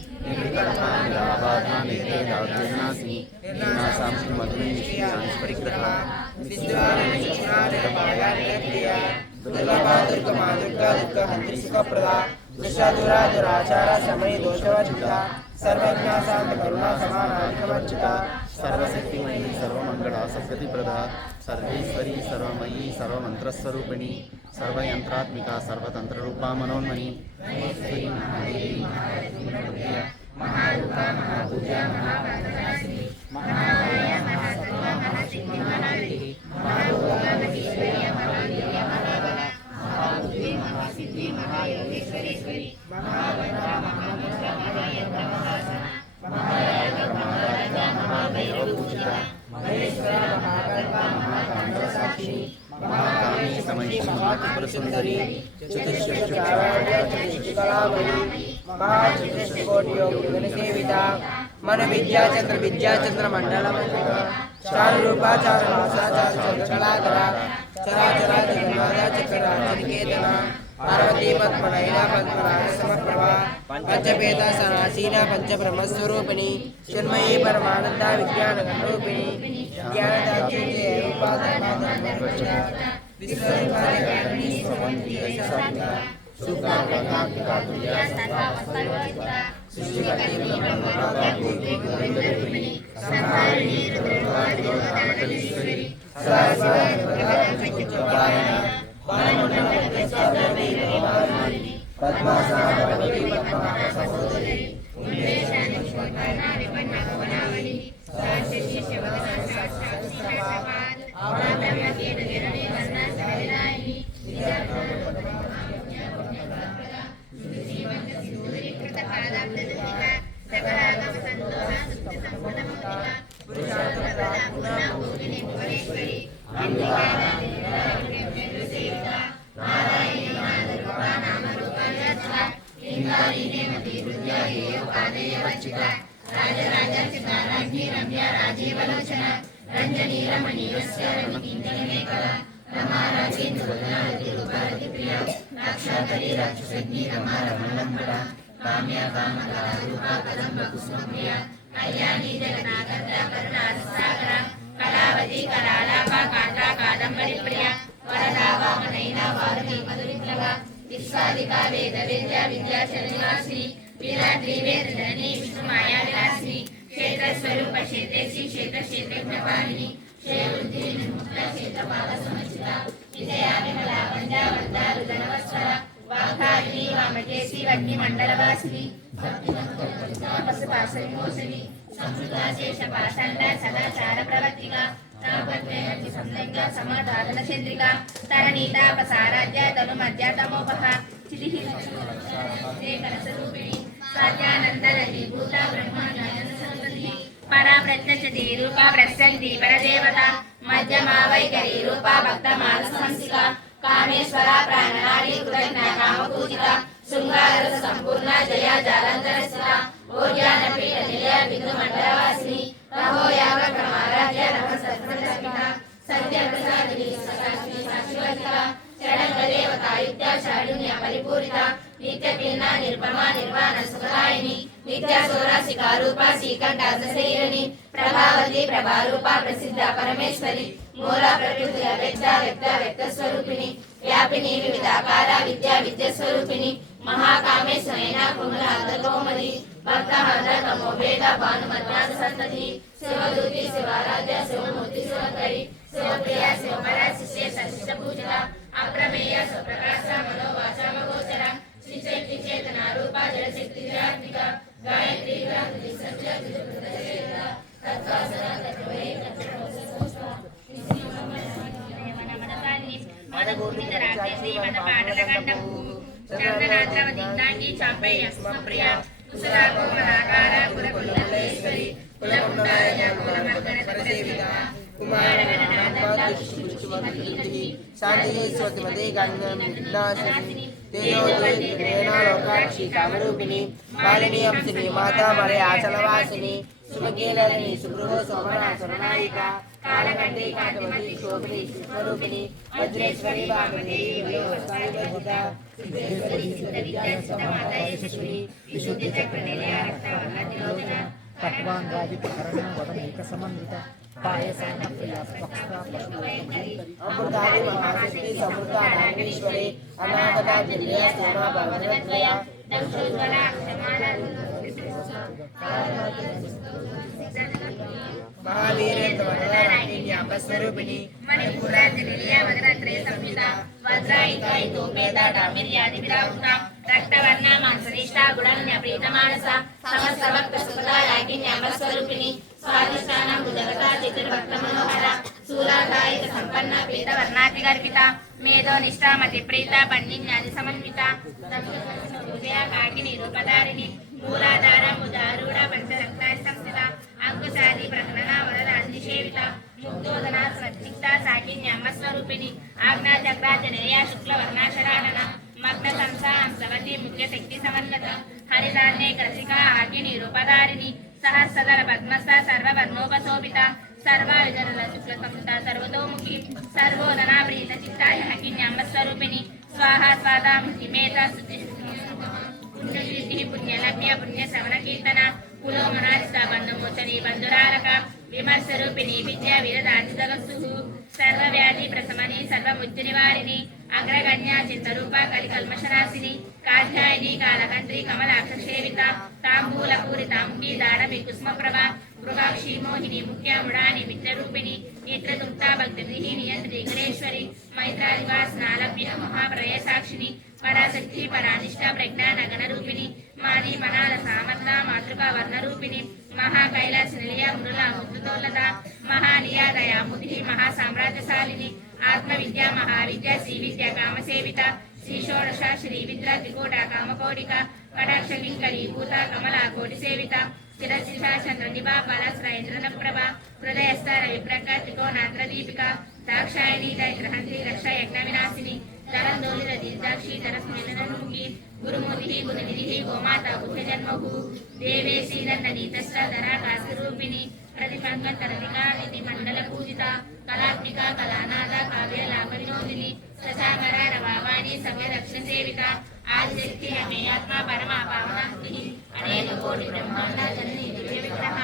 निराबाधानिर्वेदार्जनासि निर्नासां मधुमेश्वर्यां दुर्लभा दुर्गमा दुर्गा दुर्गा हंत्री सुखप्रदा दुष्टदुरा दुराचारा समय दोषवर्जिता सर्वज्ञा शांत करुणा समानाधिकमर्चिता सर्वशक्तिमयी सर्वमंगला सद्गतिप्रदा सर्वेश्वरी सर्वमयी सर्वमंत्रस्वरूपिणी सर्वयंत्रात्मिका सर्वतंत्ररूपा मनोन्मणि महेश्वरी महादेवी महारूपा महापूजा महापादनाशिनी महामाया महासत्ता महासिद्धि महानिधि महायोगा महेश्वरी महावीर्य महाबला महाबुद्धि महासिद्धि महायोगेश्वरेश्वरी महावरा महामुद्रा महायंत्र महासना महाराजा महाराजा महाभैरव पूजिता महेश्वरा महाकल्पा महातांडव साक्षिणी महाकामी समयी महात्रिपुर सुंदरी चतुष्कलामयी महाचतुष्कोटि योग सेविता मन विद्याचंद्र मंडल चार रूपा चार भाषा चार चंद्रकलाधरा चराचरा जगन्नाथ चक्रराजनिकेतना पार्वती पद्मनयना पद्मनाभ समप्रभा पंचभेद सनासीना पंचब्रह्मस्वरूपिणी चिन्मयी परमानंदा विज्ञान रूपिणी ज्ञानदात्री रूपा धर्माधर्मवर्जिता विश्वरूपाधिकारिणी स्वमंत्री सात्विका सुखावतात्मिका तुल्या सर्वावस्थावर्जिता सृष्टिकर्त्री ब्रह्ममाता गोविंदरूपिणी संहारिणी दुर्गादिगोधामकलीश्वरी सरस्वती पद्मासना भगवती पद्मनाभ सहोदरी उन्मेषानि श्रीवर्णा विपन्ना भुवनावली सहस्रशि शिवदना सहस्रपाद आवृतमति नगरणे वर्णा सहरिनायिनी जीवन सिंधुरी कृतपादाब्ददलिका सकलागम संतोषा सुख संपन्नमुक्तिका पुरुषार्थ प्रदा गुणा भोगिनी भुवनेश्वरी अंबिका सेविता नारायणी नामरूपा नामरूपार्चिता लिंगारिणे मति हृदया हेयो पादेय वर्चिता राजराजार्चिता राज्ञी रम्या राजीवलोचना रंजनी रमणीयस्य रमकीर्तनमेकला रमा राजेन्द्रवदनावती रूपावती प्रिया राक्षातरी राक्षसज्ञी रमा रमणलम्बरा काम्या कामकला रूपा कदम्ब कुसुमप्रिया कल्याणी जगन्नाथर्या करुणारसागरा कलावती कलालापा कांता कादम्बरी प्रिया वरदा वामनैना वारुणी मधुरिप्लवा विश्वादिका वेद विद्या विद्याचरनिवासिनी वीराद्री वेद जननी विष्णुमाया विलासिनी क्षेत्रस्वरूप क्षेत्रेशी क्षेत्रक्षेत्रज्ञपालिनी श्रेयवृद्धि निर्मुक्त क्षेत्रपाल समुचिता विजया विमला वन्द्या वरदा रुदनवत्सरा वाग्धारिणी वामकेशी वह्निमण्डलवासिनी भक्तिमन्तोपसुपासविमोचनी संस्कृता शेषपाषण्ड सदाचार प्रवर्तिका तापत्रयति संलग्ना समाधारण चन्द्रिका तरणीतापसाराध्या तनुमध्यातमोपः चितिः कलशरूपिणी साध्यानन्दनदी भूता ब्रह्माण्डसंततिः परा प्रत्यक्षति रूपा प्रसन्ति परदेवता मध्यमा वैखरी रूपा भक्तमानस संसिका कामेश्वरा प्राणनारी कृतज्ञा कामपूजिता शृंगाररस संपूर्णा जया जालंधरस्थिता ओर्यानपीठ निलया बिंदु मंडलवासिनी रहो यावक्रमाराध्या नमस्तस्मृता सत्यप्रसादिनी सदाशिवी साक्षिवर्तिका षडङ्गदेवता युक्त्या शाढुन्या परिपूरिता नित्यकीर्णा निर्पमा निर्वाण सुखदायिनी विद्या सौरासिका रूपा श्रीकंठा सशैरणी प्रभावती प्रभारूपा प्रसिद्धा परमेश्वरी मूला प्रकृति अव्यक्ता व्यक्त स्वरूपिणी व्यापिनी विविधाकारा विद्या विद्यास्वरूपिणी महाकामेश्वरेण कुमलादकौमदी भक्तमदकमो वेद भानुमद्राज संतति शिवदूति शिवाराध्य शिवमूर्ति शिवकरी शिवप्रिया शिवपरा शिष्य सशिष्ट पूजिता अप्रमेय स्वप्रकाश मनोवाचा गोचरा श्रीचैत्य चेतना रूपा जलशक्ति जयात्मिका गायत्री ग्रंथि सत्य चित्रप्रदशेता तत्वासना तत्वै तत्वोसस्ता मनगुणितराक्षसी मनपाटलगण्डभू चंदनाद्रवदिन्दांगी चाम्पय्यस्मप्रिया कुशलाकोमलाकारा कुलकुण्डलेश्वरी कुलकुण्डाय कुलमर्दनकरसेविता कुमारगणनाथाक्षिष्टुमतिः शान्तिश्वतिमते गान्यनाशिनी तेजोद्वेगेनालोकाक्षी कामरूपिणी मालिनी अंसिनी माता मरे आचलवासिनी सुमकेलनी सुगृह सोमना सुरनायिका कालकण्ठी कांतवती शोभिनी स्वरूपिणी वज्रेश्वरी वामदेवी सर्वविवर्जिता सिद्धेश्वरी सिद्धविद्यास्तमाता यशस्वी विशुद्धिचक्रनिलया रक्तवर्णतिलोचना तत्वाङ्गादिपहरणं वदमेकसमन्वित पायसानप्रिया स्वक्ष्टा पशुलोकमहन्तरी अमृतादि महाशक्ति समृद्धानाग्नीश्वरे अनागता दिव्या सोमा भवनत्रया दक्षोज्वला क्षमाला महावीरेन्द्र वरदाराण्यम्बस्वरूपिणी मणिपुरादिनिलया वदनत्रय संहिता वज्रायुधाय तोपेदा डामिर्यादिविरावृता रक्तवर्णा मांसनिष्ठा गुणन्य प्रीतमानसा समस्त भक्त सुखदा याज्ञन्याम्बस्वरूपिणी स्वादिष्ठानां भुजगता चितिर्भक्तमनोहरा शूलाकायिक सम्पन्ना पीतवर्णातिगर्भिता मेधो निष्ठामति प्रीता पंडिन्यादि समन्विता पूजया काकिनी रूपधारिणी मूलाधार मुदारूढ पंचरत्नादि संस्थिता अंकुशादि प्रकरणा वरदादि सेविता मुक्तोदना स्वच्छिक्ता साकिन्याम्बस्वरूपिणी आज्ञाचक्राजनेया शुक्लवर्णाशराणना मग्न संसा हंसवती मुख्य शक्ति समन्वित हरिधान्ये कृषिका आकिनी रूपधारिणी सहस्रदल पद्मस्था सर्ववर्णोपशोभिता सर्वायुधरल शुक्ल संस्था सर्वतोमुखी सर्वोदना प्रीत चित्ताय हकिन्याम्बस्वरूपिणी स्वाहा स्वादा मुखिमेता पुण्यकीर्ति पुण्यलभ्य पुण्य श्रवण कीर्तना कुलोमनास्ता बंधुमोचनी बंधुरारक विमर्शरूपिणी विद्या विरदाचितगस्सुः सर्वव्याधि प्रशमनी सर्वमुच्चनिवारिणी अग्रगण्या चित्तरूपा कलिकल्मषनाशिनी कात्यायनी कालकंत्री कमलाक्ष सेविता तांबूलपूरितांगी दाडमी कुस्मप्रभा मृगाक्षी मोहिनी मुख्यामुडानी मित्ररूपिणी नेत्रदुक्ता भक्तिगृही नियंत्री गणेश्वरी मैत्रादिवासनालभ्य महाप्रलय साक्षिणी पराशक्ति परानिष्ठा प्रज्ञा नगनरूपिणी मानी मनाल सामर्था मातृका वर्णरूपिणी महाकैलास निलया मृला मुद्दुतोलता महानिया दया मुदिः महासाम्राज्यशालिनी आत्मविद्या महाविद्या श्रीविद्या कामसेविता श्रीषोडश श्रीविद्या त्रिकोटा कामकोटिका कटाक्ष किङ्करीभूता कमला कोटिसेविता चिरशिषा चन्द्रनिभा फलस्रैन्द्रनप्रभा हृदयस्तर विप्रका त्रिकोणाग्रदीपिका दाक्षायणी दैत्रहन्त्री रक्षा यज्ञविनाशिनी दरन्दोलित दीर्घाक्षी दरस्मिलनमुखी गुरुमुदिः गुरुनिधिः गोमाता बुद्धजन्मभू देवेशी दण्डनीतस्थ धराकाशरूपिणी प्रतिपङ्कतरलिका निधिमण्डलपूजिता कलात्मिका कलानादा काव्यलापविनोदिनी शशाकरा रवावाणी सव्यदक्षसेविता आदिशक्ति अमेयात्मा परमा पावनास्तिः अनेक कोटि ब्रह्मांड जननी दिव्य विग्रह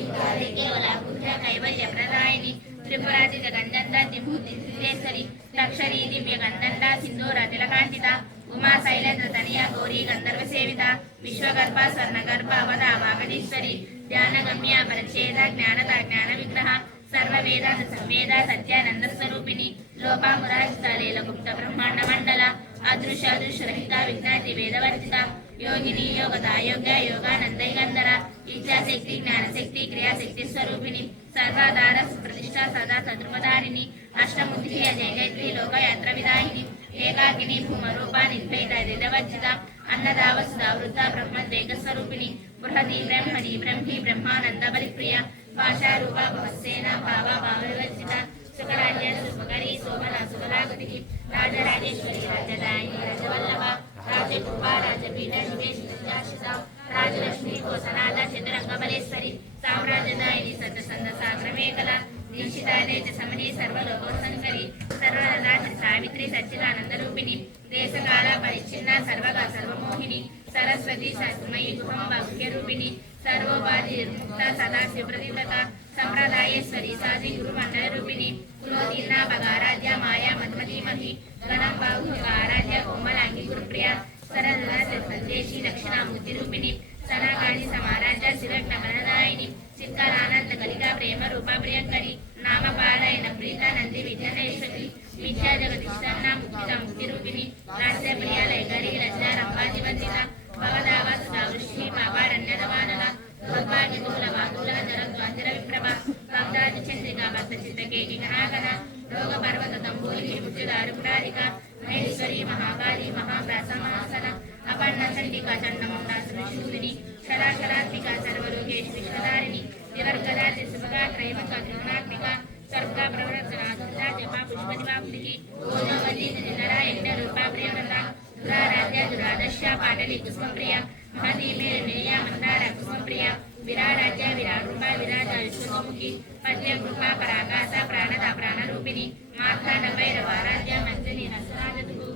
इंकारे केवला बुद्ध कैवल्य प्रदायिनी त्रिपुरादित गंधंदा दिभूति सिद्धेश्वरी दक्षरी दिव्य गंधंदा सिंधूर तिलकांकिता उमा शैलेन्द्र तनया गौरी गंधर्व सेविता विश्वगर्भा स्वर्णगर्भा वदा वागदीश्वरी ध्यानगम्या परच्छेदा ज्ञानदा ज्ञान विग्रह सर्ववेद संवेद सत्यानंद स्वरूपिणी लोपामुराजिता लीलगुप्त ब्रह्मांड मंडल अदृश्य अदृश्यरहिता विज्ञाति वेदवर्जिता योगिनी योगदा योग्य योगानंदैगंधर इच्छाशक्ति ज्ञानशक्ति क्रियाशक्ति स्वरूपिणी सर्वाधार प्रतिष्ठा सदा सद्रुपधारिणी अष्टमुखी अजय गायत्री लोकयात्र विदायिनी एकाकिनी भूमरूपा निर्भयिता वेदवर्जिता अन्नदा वसुधा वृद्धा ब्रह्मदेग स्वरूपिणी बृहदी ब्रह्मणी ब्रह्मी ब्रह्मानंद बलिप्रिया भाषारूपा भवसेना भावा भाववर्जिता सुखराज्य सुखकरी शोभना सुखलागतिः राजराजेश्वरी राजदायिनी राजवल्लभा राजकृपा राजपीठ शिवेशिता राजलक्ष्मी कोसनादा चतुरंगबलेश्वरी साम्राज्यदायिनी सतसंद साग्रमेकला दीक्षितादेज समनी सर्वलोकोत्संकरी सर्वराज सावित्री सच्चिदानंदरूपिणी देशकाल परिच्छिन्ना सर्वगा सर्वमोहिनी सरस्वती शास्त्रमयी गुहं वाक्यरूपिणी सर्वोपाधि निर्मुक्ता सदा शिवप्रतिव्रता संप्रदायेश्वरी साजी गुरुमंडलरूपिणी कुलोदीर्णा भगाराध्या माया मन्मतीमही गणं बाहुका आराध्या कोमलांगी गुरुप्रिया सरलता संदेशी दक्षिणामूर्तिरूपिणी सनाकाणी समाराध्या शिवज्ञानदायिनी चित्कारानंद कलिका प्रेम रूपा प्रियंकरी नामपारायण प्रीता नंदी विद्याधरेश्वरी विद्या जगदीश्वरना मुक्तिदा मुक्तिरूपिणी लास्यप्रिया लयकरी रचना रंभाजीवंदिता भवदावा सुधावृष्टि पापारण्यदवानला भगवागिगोलवागोल जरद्वांजर विप्रभा कमदाजचंद्रिका भक्तचित्तकेकि गणागना रोगपर्वत तंबूलिनी मृत्युदारुपुरारिका महेश्वरी महाकाली महाप्रासा महासना अपर्णा चंडिका चंडमुंडा सुरशूदिनी शराशरात्मिका सर्वलोकेश विश्वधारिणी निवर्गदा सुभगा त्रैवका त्रिगुणात्मिका सर्वगा प्रवृत्तना दुर्गा जपा पुष्पदिवाप्तिकी गोजवती निधरा यज्ञरूपा प्रियव्रता दुराराध्या दुरादश्या पाटली कुसुमप्रिया महादीपे विनया मंदार कुसुमप्रिया विराराध्या विरारूपा विराजा विश्वमुखी पद्यकृपा पराकाशा प्राणदा प्राणरूपिणी मार्तांड भैरवाराध्या मंजनी रसराजतु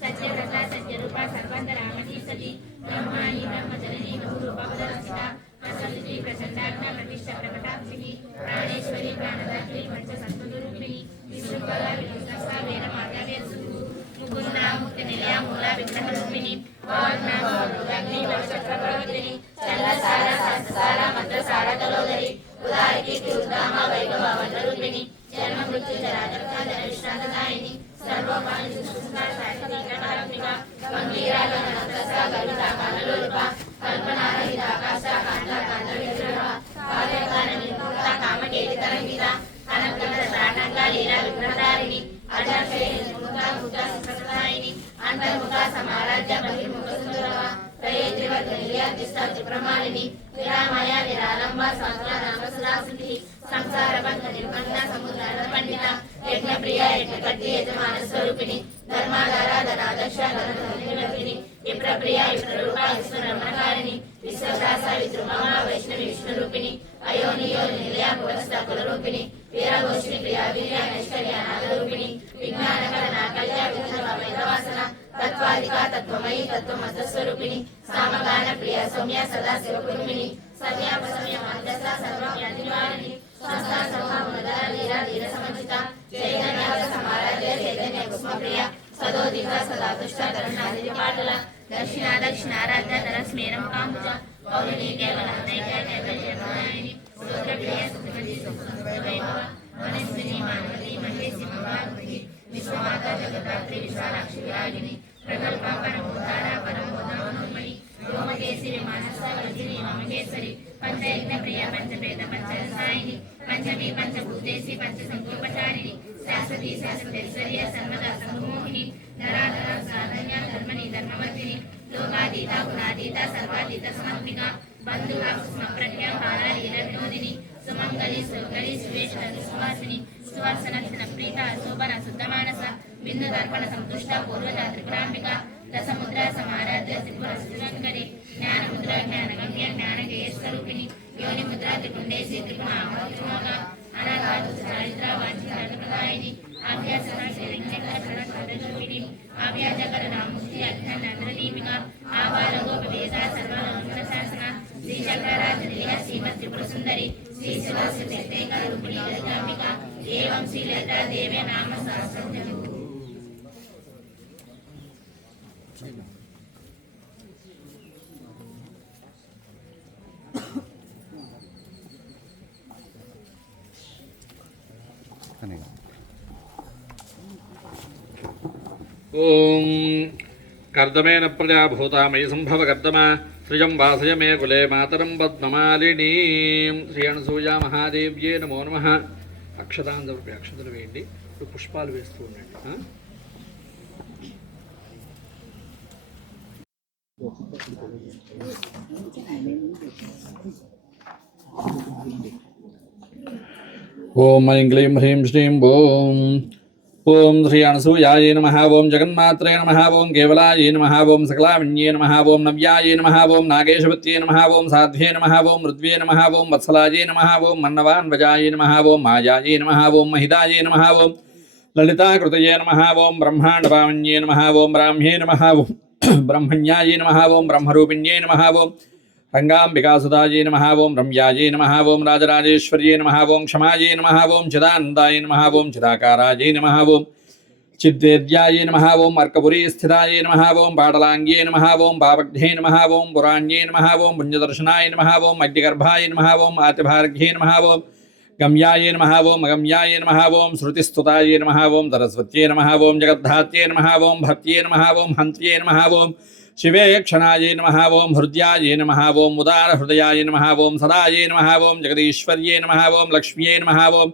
సత్యవ్రత సత్యరూప సర్వంతరామణి సతి బ్రహ్మాణి బ్రహ్మజనని బహురూపవదరచిత ప్రసవితి ప్రచండాగ్న ప్రతిష్ట ప్రకటాక్షిణి ప్రాణేశ్వరి ప్రాణదాత్రి పంచ సత్వరూపిణి విష్ణుపద విష్ణుస్త వేద మాతావేసు ముకుంద ముక్తి నిలయ మూల విగ్రహ రూపిణి వాగ్న గౌరగ్ని వరచక్రవర్తిని చండసార శాస్త్రసార మంత్రసార కలోదరి ఉదారికి దుర్గామ వైభవ వందరూపిణి జన్మ మృత్యు జరాజర్క జన విశ్రాంతదాయిని సర్వోపాని సుష్మా సాహితీ గ్రహాత్మిక మంగీరాగ నరస గరుడ కాలలోలుప కల్పనారహిత ఆకాశ కాండ కాండ విగ్రహ కావ్యగాన నిర్మూల కామకేలి తరంగిత అనర్గల ప్రాణంగా లీలా విగ్రహధారిణి అజర్షే నిర్ముఖ ముఖ సుప్రదాయిని అంతర్ముఖ సమారాజ్య బహిర్ముఖ సుందరవ ప్రయేత్రివర్గనిలయాధిష్ట త్రిప్రమాలిని విరామయ నిరాలంబ స్వాత్మనామసురాసుని సంసార బంధ నిర్బంధ సముద్ర పండిత యజ్ఞ ప్రియ యజ్ఞ కట్టి యజమాన స్వరూపిణి ధర్మాధార ధనాదక్ష ధనవర్తిని విప్రప్రియ విప్రరూప విశ్వరమణకారిణి విశ్వదాస విద్రుమమ వైష్ణవి విష్ణురూపిణి అయోనియో నిలయ పురస్థ కులరూపిణి వీరగోష్ఠి ప్రియ వీర్య నైష్కర్య నాదరూపిణి విజ్ఞానకర నాకల్య విఘ్నవ వైదవాసన తత్వాధిక తత్వమయీ తత్వమతస్వరూపిణి సామగాన ప్రియ సౌమ్య సదా శివకురుమిణి సమ్యాపసమ్య మాధ్యస్థ సర్వవ్యాధినివారిణి సంస్థా సర్వముదర ధీర ధీర సమచిత చైతన్య సమారాధ్య చైతన్య కుస్మప్రియ సదోదిక సదా దుష్ట కరుణాదితి పాటల దక్షిణ దక్షిణారాధ్య ధర స్మేరం కాంబుజ పౌరుని కేవల నైక కైవల్యనాయని స్తోత్రప్రియ సుమతి సువైభవ వనస్మిని మానవతి మహేసి మహాభృతి విశ్వమాత జగదాత్రి విశాలాక్షి విరాగిని ప్రకల్ప పరమోదార పరమోదామణి వ్యోమకేశి విమానస్థ వజ్రిని మమకేశ్వరి పంచయజ్ఞ ప్రియ పంచవేద పంచరసాయిని పంచమీ పంచభూతేసి పంచ సంకల్పచారిణి శాశ్వతి శాశ్వతేశ్వర్య సర్వదా సమోహిని ధరాధర సాధన్య ధర్మని ధర్మవర్తిని లోకాతీత గుణాతీత సర్వాతీత సమర్పిక బంధువ స్మప్రజ్ఞ హార లీల వినోదిని సుమంగళి సుగళి సువేశ్వరి సువాసిని సువర్సన ప్రీత శోభన శుద్ధమానస బిందు దర్పణ సంతుష్ట పూర్వజ త్రిపురాంబిక దశముద్ర సమారాధ్య త్రిపుర శ్రీలంకరి జ్ఞానముద్ర జ్ఞానగమ్య జ్ఞానగేయ స్వరూపిణి యోని ముద్ర త్రిపుండేసి త్రిపుణ అమోత్రిమోగ అనాఘాతు చారిత్ర వాంఛితార్థప్రదాయిని ఆభ్యాసన శ్రీరంగరూపిణి ఆవ్యాజకర రాముక్తి అధ్యానందీపిక ఆబాలగోపవేద సర్వలోక శాసన శ్రీ చక్రరాజ శ్రీమత్ త్రిపుర సుందరి శ్రీ శివస్వతేక రూపిణి లలితాంబిక ఏవం శ్రీ లలితా దేవే నామ సహస్రం ఓం కర్దమేన ప్రజాభూతామయి సంభవ కర్దమ శ్రియం వాసయ మే కులే మాతరం పద్మమాలిని శ్రీ అనసూయ మహాదేవ్యే నమో నమః. అక్షతాంతరూపి అక్షతలు వేయండి. ఇప్పుడు పుష్పాలు వేస్తూ ఉండండి. ఓం ఐం క్లీం హ్రీం శ్రీం ఓం ఓం శ్రీ అనసూయాయ నమః. ఓం జగన్మాత్రే నమః. ఓం కేవలాయ నమః. ఓం సకలావణ్యే నమః. ఓం నవ్యాయ నమః. ఓం నాగేశవత్యే నమః. ఓం సాధ్వే నమః. ఓం మృద్వే నమః. ఓం వత్సలాయ నమః. ఓం మన్నవాన్వజాయ నమః. ఓం మాయాయ నమః. ఓం మహిదాయ నమః. ఓం లలితాకృతయే నమః. ఓం బ్రహ్మాండపావన్యే నమః. ఓం బ్రాహ్మ్యే నమః. ఓం బ్రహ్మణ్యాయ నమః. ఓం బ్రహ్మరూపిణ్యే నమః. ఓం రంగాంబికాసుదాయ నమః. ఓం రమ్యాయ నమః. ఓం రాజరాజేశ్వర్యే నమః. ఓం క్షమాయ నమః. ఓం చిదానందాయ నమః. ఓం చిదాకారాయ నమః. ఓం చిద్వేద్యాయ నమః. ఓం అర్కపురీ స్థితాయ నమః. ఓం పాటలాంగ్యే నమః. ఓం పాపఘ్నే నమః. ఓం పురాణ్యే నమః. ఓం పుణ్యదర్శనాయ నమః. ఓం అగ్నిగర్భాయ నమః. ఓం ఆతిభార్ఘ్యే నమః. ఓం గమ్యాయ నమః. ఓం అగమ్యాయ నమః. ఓం శృతిస్తుతాయ నమః. ఓం సరస్వత్యే నమః. ఓం జగద్ధాత్యే నమః. ఓం భక్త్యే నమః. ఓం హంత్యే నమః. ఓం శివే క్షణాయ నమః. ఓం హృద్యాయ నమః. ఓం ఉదారహృదయాయ నమః. ఓం సదాయ నమః. ఓం జగదీశ్వర్యే నమః. ఓం లక్ష్మ్యే నమః. ఓం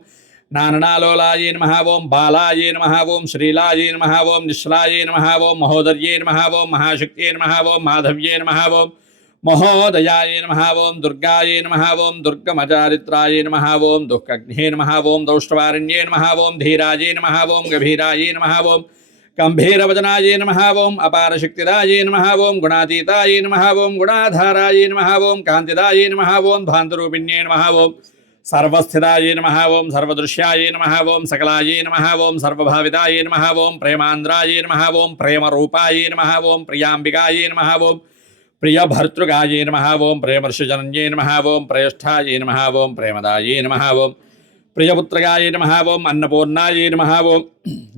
నాననాలోలాయ నమః. ఓం బాలాయ నమః. ఓం శ్రీలాయ నమః. ఓం నిశ్లాయ నమః. ఓం మహోదర్యే నమః. ఓం మహాశక్త్యే నమః. ఓం మాధవ్యే నమః. ఓం మహోదయాయ నమః. ఓం దుర్గాయ నమః. ఓం దుర్గమచారిత్రాయ నమః. ఓం దుఃఖగ్నే నమః. ఓం దౌష్ట్రవారణ్యే నమః. ఓం ధీరాయ నమః. ఓం గభీరాయ నమః. ఓం गंभीरवचनाय नमः ओम अपारशक्तिदाय नमः ओम गुणातीताय नमः ओम गुणाधाराय नमः ओम कांतिदाय नमः ओम भान्तरूपिण्ये नमः ओम सर्वस्थिताय नमः ओम सर्वदृश्याय नमः ओम सकलाय नमः ओम सर्वभाविताय नमः ओम प्रेमान्द्राय नमः ओम प्रेमरूपाय नमः ओम प्रियाम्बिकाय नमः ओम प्रियभर्तृगाय नमः ओम प्रेमर्षजनन्ये नमः ओम प्रेष्ठाय नमः ओम प्रेमदाय नमः ओम प्रियपुत्रगाय नमः ओम अन्नपूर्णाय नमः ओम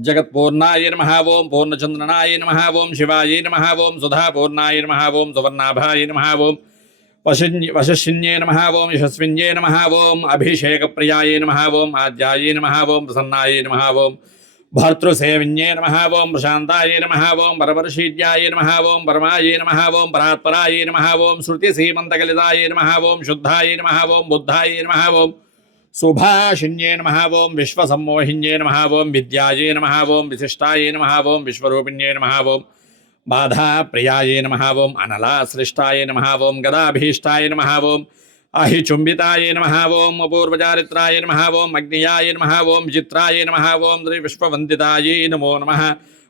जगत्पूर्णाय नमः ओम पूर्णचन्द्रनाय नमः ओम शिवाय नमः ओम सुधापूर्णाय नमः ओम सुवर्णाभाय नमः ओम वशशिन्ये नमः ओम यशस्विन्ये नमः ओम अभिषेकप्रियाय नमः ओम आद्याय नमः ओम प्रसन्नाय नमः ओम भर्तृसेविन्ये नमः ओम प्रशान्ताय नमः ओम परमर्षीज्याय नमः ओम परमाय नमः ओम परात्पराय नमः ओम श्रुतिसीमन्तकलिताय नमः ओम शुद्धाय नमः ओम बुद्धाय नमः ओम सुभाषिन्ये नमः ओम विश्वसम्मोहिन्ये नमः ओम विद्याय नमः ओम विशिष्टाय नमः ओम विश्वरूपिण्ये नमः ओम बाधाप्रियाय नमः ओम अनलाश्लिष्टाय नमः ओम गदाभीष्टाय नमः ओम अहिचुम्बिताय नमः ओम अपूर्वचारित्राय नमः ओम अग्नियाय नमः ओम विचित्राय नमः ओम श्री विश्ववन्दिताय नमो नमः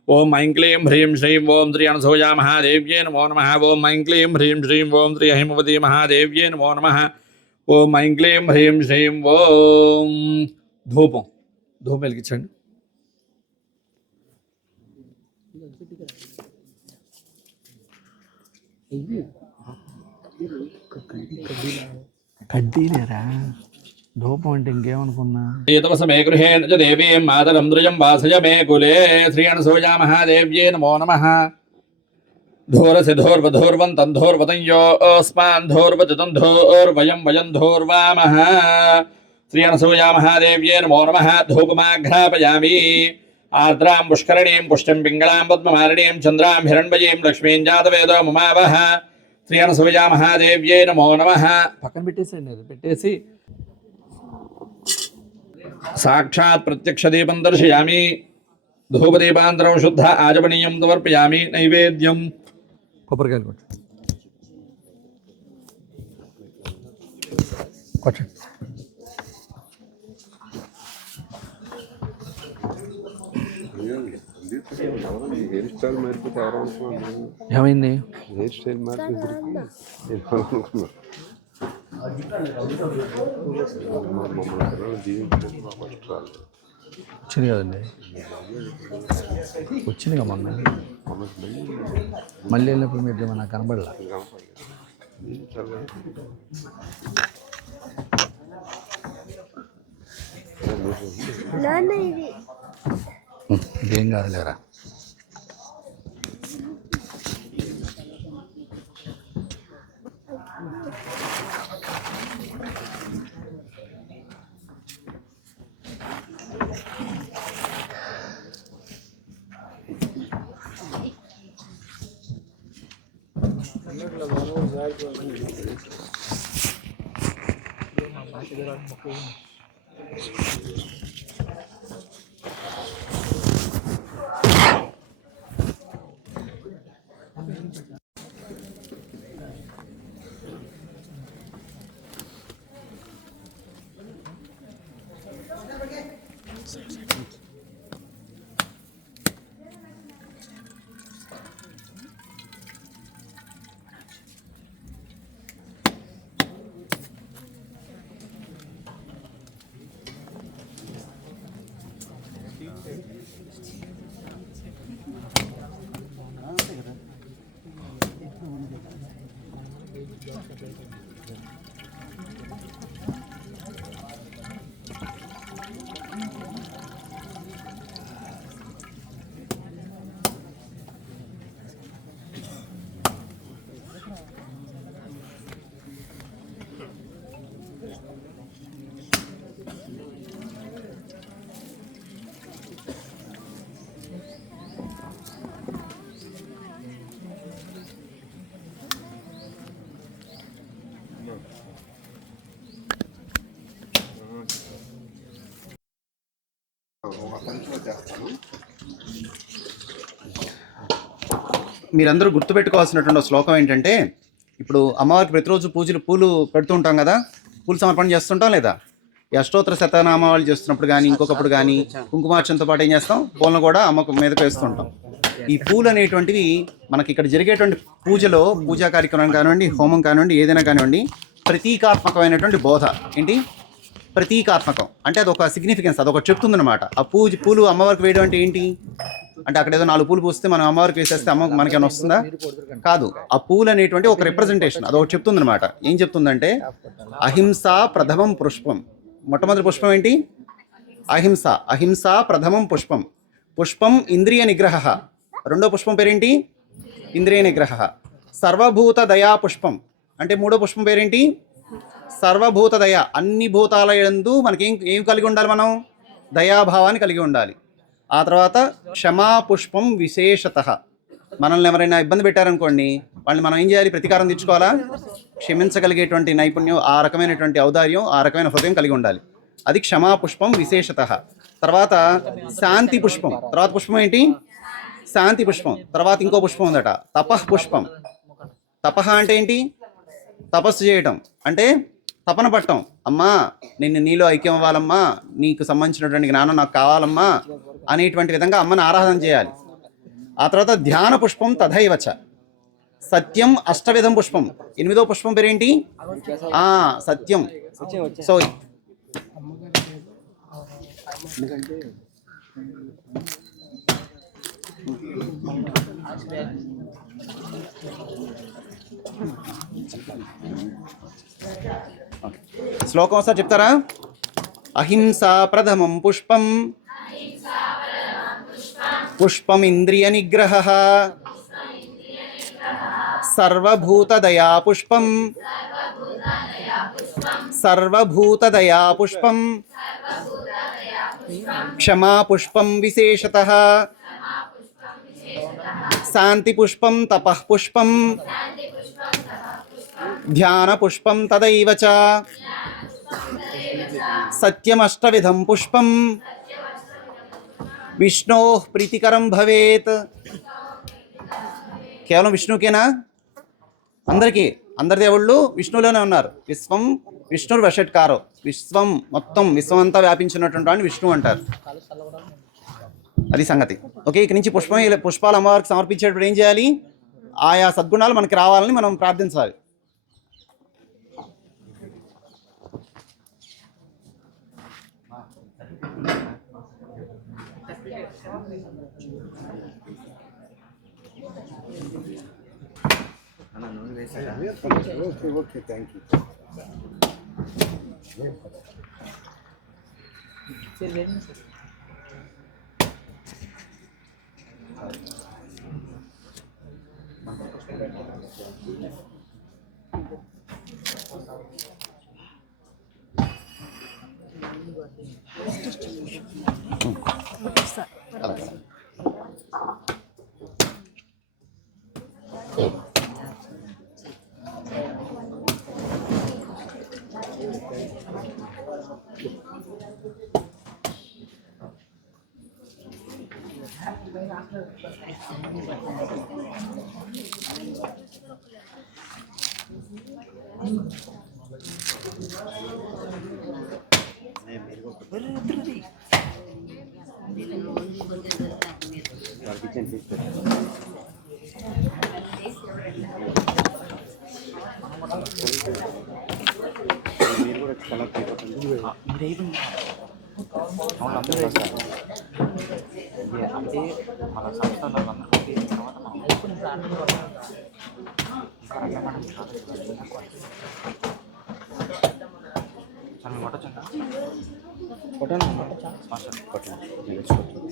ओम ऐं क्लीं ह्रीं श्रीं ओम श्री अनसूया महादेव्ये नमो नमः ओम ऐं क्लीं ह्रीं श्रीं ओम श्री हिमवती महादेव्ये नमो नमः ओम ऐं क्लीं ह्रीं श्रीं ओम धूपं వెలిగించండి కడ్డీలేరా ధూపం అంటే ఇంకేమనుకున్నా ఏతవసమే గృహేణ చ దేవీం మాతరం ద్రుజం వాసయ మే కులే శ్రీ అనసూయా మహాదేవ్యే నమో నమః धोरसिधोर्वधोर्वन्तं धोर्वतं योऽस्मान् धोर्वतितं धोर्वयं वयं धोर्वामः श्री अनसूया महादेव्ये नमो नमः धूपमाघ्रापयामि आर्द्रां पुष्करणीं पुष्टिं पिङ्गलां पद्ममालिनीं चन्द्रां हिरण्मयीं लक्ष्मीं जातवेदो ममावह श्री अनसूया महादेव्ये नमो नमः పక్కన పెట్టేసేయండి అది పెట్టేసి साक्षात् प्रत्यक्षदीपं दर्शयामि धूपदीपान्तरं शुद्ध आचमनीयं समर्पयामि नैवेद्यं కొబ్బరికాయలు కొట్టండి హెయిర్ స్టైల్ మారిపోతే ఏమైంది హెయిర్ స్టైల్ మారిపోతే మమ్మల్ని పిల్లలు జీవించడానికి మా ఫస్ట్ రాలేదు వచ్చింది కదండి వచ్చింది కదా మొన్న మళ్ళీ వెళ్ళినప్పుడు మీరు నాకు కనబడలా ఇదేం కాదులేరా మీరందరూ గుర్తుపెట్టుకోవాల్సినటువంటి శ్లోకం ఏంటంటే, ఇప్పుడు అమ్మవారికి ప్రతిరోజు పూలు పెడుతూ ఉంటాం కదా, పూలు సమర్పణ చేస్తుంటాం లేదా? ఈ అష్టోత్తర శతనామాలు చేస్తున్నప్పుడు కానీ ఇంకొకప్పుడు కానీ కుంకుమార్చనతో పాటు ఏం చేస్తాం, పూలను కూడా అమ్మకు మీదకి వేస్తుంటాం. ఈ పూలు అనేటువంటివి మనకి ఇక్కడ జరిగేటువంటి పూజలో, పూజా కార్యక్రమం కానివ్వండి, హోమం కానివ్వండి, ఏదైనా కానివ్వండి, ప్రతీకాత్మకమైనటువంటి బోధ. ఏంటి ప్రతీకాత్మకం అంటే అదొక సిగ్నిఫికెన్స్, అదొక చెప్తుందనమాట. ఆ పూలు అమ్మవారికి వేయడం అంటే ఏంటి అంటే అక్కడ ఏదో 4 పూలు పూస్తే మనం అమ్మవారికి వేసేస్తే అమ్మ మనకేమైనా వస్తుందా? కాదు. ఆ పూలు అనేటువంటి ఒక రిప్రజెంటేషన్, అదొకటి చెప్తుందనమాట. ఏం చెప్తుందంటే అహింస ప్రథమం పుష్పం. మొట్టమొదటి పుష్పం ఏంటి? అహింస. అహింస ప్రథమం పుష్పం. పుష్పం ఇంద్రియ నిగ్రహ. రెండో పుష్పం పేరేంటి? ఇంద్రియ నిగ్రహ. సర్వభూత దయా పుష్పం అంటే మూడో పుష్పం పేరేంటి? సర్వభూత దయ. అన్ని భూతాల యందు మనకి ఏం కలిగి ఉండాలి? మనం దయాభావాన్ని కలిగి ఉండాలి. ఆ తర్వాత క్షమా పుష్పం విశేషత. మనల్ని ఎవరైనా ఇబ్బంది పెట్టారనుకోండి, వాళ్ళని మనం ఏం చేయాలి? ప్రతీకారం తెచ్చుకోవాలా? క్షమించగలిగేటువంటి నైపుణ్యం, ఆ రకమైనటువంటి ఔదార్యం, ఆ రకమైన హృదయం కలిగి ఉండాలి. అది క్షమా పుష్పం విశేషత. తర్వాత శాంతి పుష్పం. తర్వాత పుష్పం ఏంటి? శాంతి పుష్పం. తర్వాత ఇంకో పుష్పం ఉందట, తపః పుష్పం. తపః అంటే ఏంటి? తపస్సు చేయటం అంటే తపన పట్టం. అమ్మా నిన్ను నీలో ఐక్యం అవ్వాలమ్మా, నీకు సంబంధించినటువంటి జ్ఞానం నాకు కావాలమ్మా అనేటువంటి విధంగా అమ్మని ఆరాధన చేయాలి. ఆ తర్వాత ధ్యాన పుష్పం తథైవచ. సత్యం అష్టవిధం పుష్పం. 8వ పుష్పం పేరేంటి? సత్యం. సో శ్లోకం ఒకసారి చెప్తారా? అహింసా ప్రథమం పుష్పం, పుష్పమింద్రియ నిగ్రహ, సర్వభూతదయా పుష్పం, సర్వభూతదయా పుష్పం, క్షమా పుష్పం విశేషతః, శాంతి పుష్పం తపః పుష్పం, ధ్యాన పుష్పం తదైవ చ, సత్యమష్టవిధం పుష్పం, విష్ణోః ప్రీతికరం భవేత్. కేవలం విష్ణుకేనా? అందరికీ, అందరి దేవుళ్ళు విష్ణువులోనే ఉన్నారు. విశ్వం విష్ణుర్ వషట్కారో. విశ్వం మొత్తం, విశ్వం అంతా వ్యాపించినటువంటి వాడిని విష్ణువు అంటారు. అది సంగతి. ఓకే, ఇక నుంచి పుష్పాలు అమ్మవారికి సమర్పించేటప్పుడు ఏం చేయాలి? ఆయా సద్గుణాలు మనకి రావాలని మనం ప్రార్థించాలి. Okay, thank you. అంటే మన సంస్థలో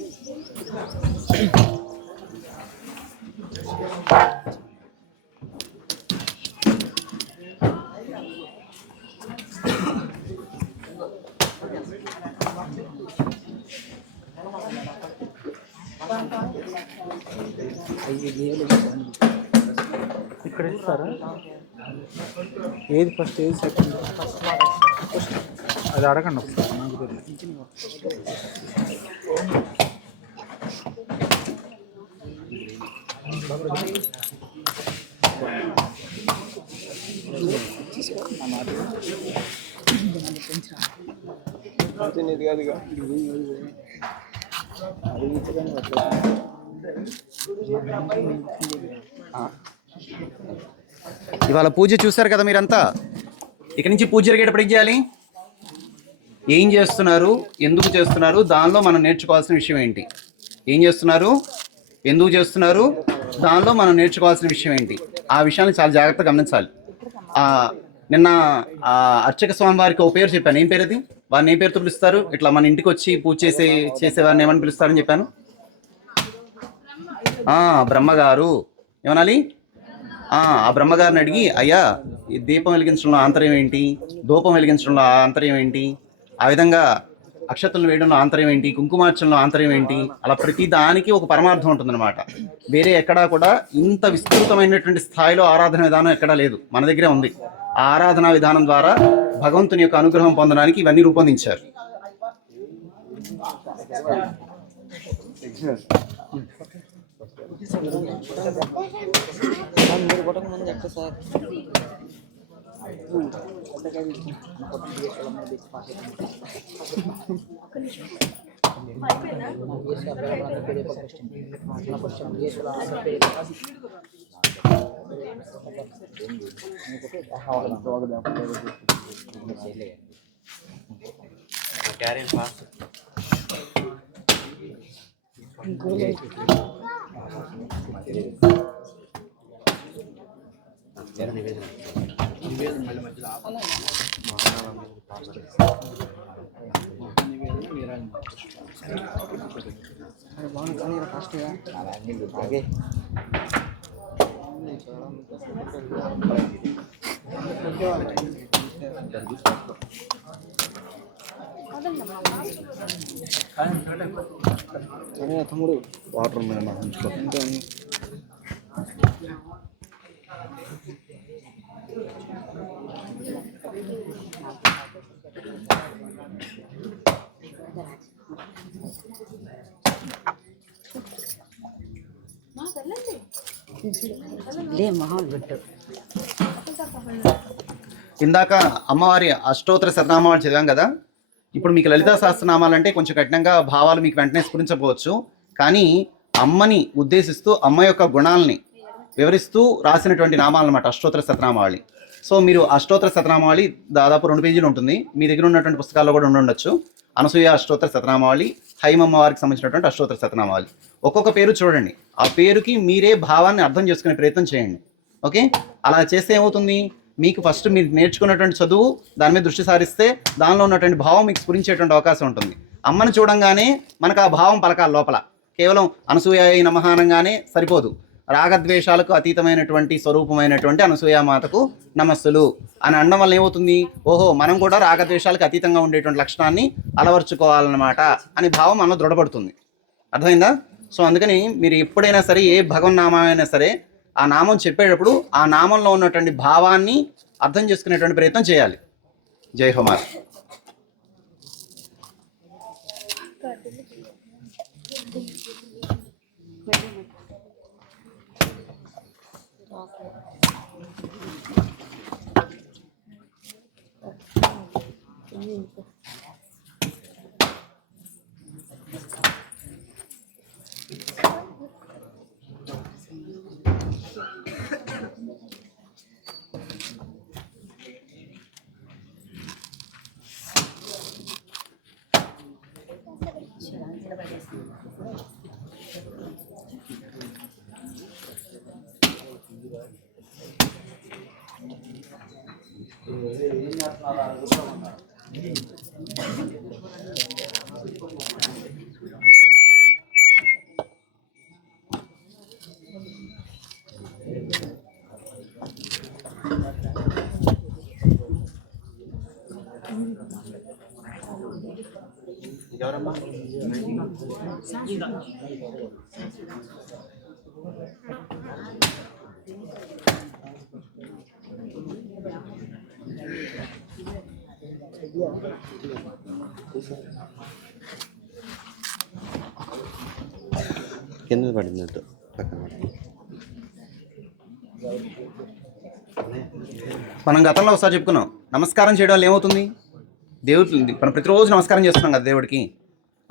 ఇక్కడ ఇస్తారా? ఏది ఫస్ట్, ఏది సెకండ్? అది అడగండి ఒకసారి, నాకు తెలియదు. ఇవాళ పూజ చూశారు కదా మీరంతా. ఇక నుంచి పూజ జరిగేటప్పుడు ఏం చేయాలి? ఏం చేస్తున్నారు, ఎందుకు చేస్తున్నారు, దానిలో మనం నేర్చుకోవాల్సిన విషయం ఏంటి? ఏం చేస్తున్నారు, ఎందుకు చేస్తున్నారు, దానిలో మనం నేర్చుకోవాల్సిన విషయం ఏంటి? ఆ విషయాన్ని చాలా జాగ్రత్తగా గమనించాలి. నిన్న అర్చక స్వామి వారికి ఒక పేరు చెప్పాను. ఏం పేరు అది? వారిని ఏం పేరుతో పిలుస్తారు? ఇట్లా మన ఇంటికి వచ్చి పూజ చేసేవారిని ఏమని పిలుస్తారని చెప్పాను? బ్రహ్మగారు. ఏమనాలి? ఆ బ్రహ్మగారిని అడిగి, అయ్యా ఈ దీపం వెలిగించడంలో ఆంతర్యం ఏంటి, ధూపం వెలిగించడంలో ఆంతర్యం ఏంటి, ఆ విధంగా అక్షతలను వేయడంలో ఆంతర్యం ఏంటి, కుంకుమార్చనలో ఆంతర్యం ఏంటి, అలా ప్రతి దానికి ఒక పరమార్థం ఉంటుందన్నమాట. వేరే ఎక్కడా కూడా ఇంత విస్తృతమైనటువంటి స్థాయిలో ఆరాధన విధానం ఎక్కడా లేదు, మన దగ్గరే ఉంది. ఆ ఆరాధనా విధానం ద్వారా భగవంతుని యొక్క అనుగ్రహం పొందడానికి ఇవన్నీ రూపొందించారు. తమ్ముడు వాటర్ మీద ఉంచుకో. ఇందాక అమ్మవారి అష్టోత్తర శతనామాలు చదివాం కదా. ఇప్పుడు మీకు లలితా సహస్రనామాలు అంటే కొంచెం కఠినంగా భావాలు మీకు వెంటనే స్ఫురించకపోవచ్చు, కానీ అమ్మని ఉద్దేశిస్తూ అమ్మ యొక్క గుణాలని వివరిస్తూ రాసినటువంటి నామాలు అన్నమాట అష్టోత్తర శతనామావళి. సో మీరు అష్టోత్తర శతనామావళి దాదాపు 2 పేజీలు ఉంటుంది, మీ దగ్గర ఉన్నటువంటి పుస్తకాల్లో కూడా ఉండొచ్చు. అనసూయ అష్టోత్తర శతనామావళి, హైమమ్మ వారికి సంబంధించినటువంటి అష్టోత్తర శతనామావళి. ఒక్కొక్క పేరు చూడండి, ఆ పేరుకి మీరే భావాన్ని అర్థం చేసుకునే ప్రయత్నం చేయండి. ఓకే, అలా చేస్తే ఏమవుతుంది, మీకు ఫస్ట్ మీరు నేర్చుకున్నటువంటి చదువు దాని మీద దృష్టి సారిస్తే దానిలో ఉన్నటువంటి భావం మీకు స్ఫురించేటువంటి అవకాశం ఉంటుంది. అమ్మని చూడంగానే మనకు ఆ భావం పలకాలి లోపల. కేవలం అనసూయాయ నమః అనగానే సరిపోదు. రాగద్వేషాలకు అతీతమైనటువంటి స్వరూపమైనటువంటి అనసూయామాతకు నమస్సులు అని అనడం వల్ల ఏమవుతుంది, ఓహో మనం కూడా రాగద్వేషాలకు అతీతంగా ఉండేటువంటి లక్షణాన్ని అలవర్చుకోవాలన్నమాట అని భావం మనలో దృఢపడుతుంది. అర్థమైందా? సో అందుకని మీరు ఎప్పుడైనా సరే ఏ భగవన్నామైనా సరే ఆ నామం చెప్పేటప్పుడు ఆ నామంలో ఉన్నటువంటి భావాన్ని అర్థం చేసుకునేటువంటి ప్రయత్నం చేయాలి. జై హోమార్. ఎవరమ్మా? కింద పడినట్టు పక్కన. మనం గతంలో ఒకసారి చెప్పుకున్నాం, నమస్కారం చేయడం వల్ల ఏమవుతుంది? దేవుడు మనం ప్రతిరోజు నమస్కారం చేస్తున్నాం కదా దేవుడికి,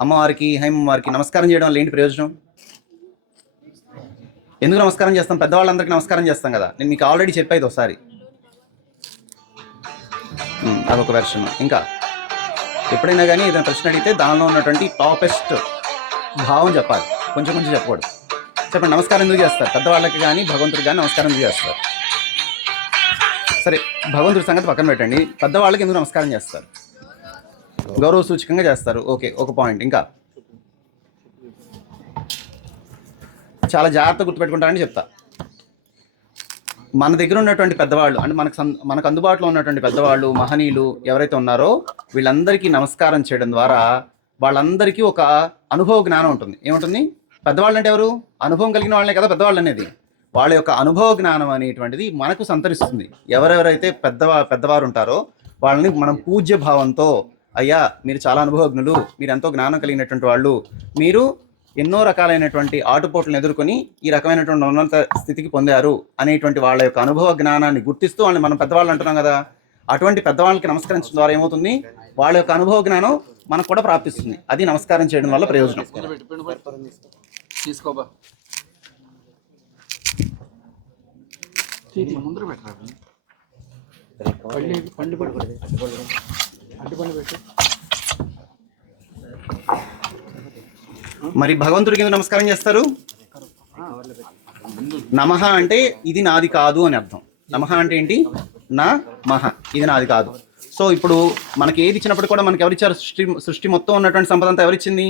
అమ్మవారికి హైమవారికి నమస్కారం చేయడం వల్ల ఏంటి ప్రయోజనం? ఎందుకు నమస్కారం చేస్తాం? పెద్దవాళ్ళందరికీ నమస్కారం చేస్తాం కదా. నేను మీకు ఆల్రెడీ చెప్పేది ఒకసారి, అదొక వెర్షన్. ఇంకా ఎప్పుడైనా కానీ ఏదైనా ప్రశ్న అడిగితే దానిలో ఉన్నటువంటి టాపెస్ట్ భావం చెప్పాలి, కొంచెం కొంచెం చెప్పకూడదు. చెప్పండి, నమస్కారం ఎందుకు చేస్తారు? పెద్దవాళ్ళకి కానీ భగవంతుడికి కానీ నమస్కారం ఎందుకు చేస్తారు? సరే, భగవంతుడి సంగతి పక్కన పెట్టండి. పెద్దవాళ్ళకి ఎందుకు నమస్కారం చేస్తారు? గౌరవ సూచకంగా చేస్తారు. ఓకే, ఒక పాయింట్. ఇంకా చాలా జాగ్రత్త గుర్తుపెట్టుకుంటారని చెప్తా. మన దగ్గర ఉన్నటువంటి పెద్దవాళ్ళు అంటే మనకు అందుబాటులో ఉన్నటువంటి పెద్దవాళ్ళు, మహనీయులు ఎవరైతే ఉన్నారో వీళ్ళందరికీ నమస్కారం చేయడం ద్వారా వాళ్ళందరికీ ఒక అనుభవ జ్ఞానం ఉంటుంది. ఏముంటుంది? పెద్దవాళ్ళు అంటే ఎవరు? అనుభవం కలిగిన వాళ్ళనే కదా పెద్దవాళ్ళు అనేది. వాళ్ళ యొక్క అనుభవ జ్ఞానం అనేటువంటిది మనకు సంతరిస్తుంది. ఎవరెవరైతే పెద్దవారు ఉంటారో వాళ్ళని మనం పూజ్య భావంతో, అయ్యా మీరు చాలా అనుభవజ్ఞులు, మీరు ఎంతో జ్ఞానం కలిగినటువంటి వాళ్ళు, మీరు ఎన్నో రకాలైనటువంటి ఆటుపోట్లను ఎదుర్కొని ఈ రకమైనటువంటి ఉన్నత స్థితికి పొందారు అనేటువంటి వాళ్ళ యొక్క అనుభవ జ్ఞానాన్ని గుర్తిస్తూ వాళ్ళని మనం పెద్దవాళ్ళు అంటున్నాం కదా. అటువంటి పెద్దవాళ్ళకి నమస్కరించడం ద్వారా ఏమవుతుంది? వాళ్ళ యొక్క అనుభవ జ్ఞానం మనకు కూడా ప్రాప్తిస్తుంది. అది నమస్కారం చేయడం వల్ల ప్రయోజనం. తీసుకోబా ముందు పెట్టరా మరి భగవంతుడికి ఎందుకు నమస్కారం చేస్తారు? నమః అంటే ఇది నాది కాదు అని అర్థం. నమః అంటే ఏంటి? నా మహ, ఇది నాది కాదు. సో ఇప్పుడు మనకి ఏది ఇచ్చినప్పుడు కూడా మనకి ఎవరిచ్చారు? సృష్టి మొత్తం ఉన్నటువంటి సంపద అంతా ఎవరిచ్చింది?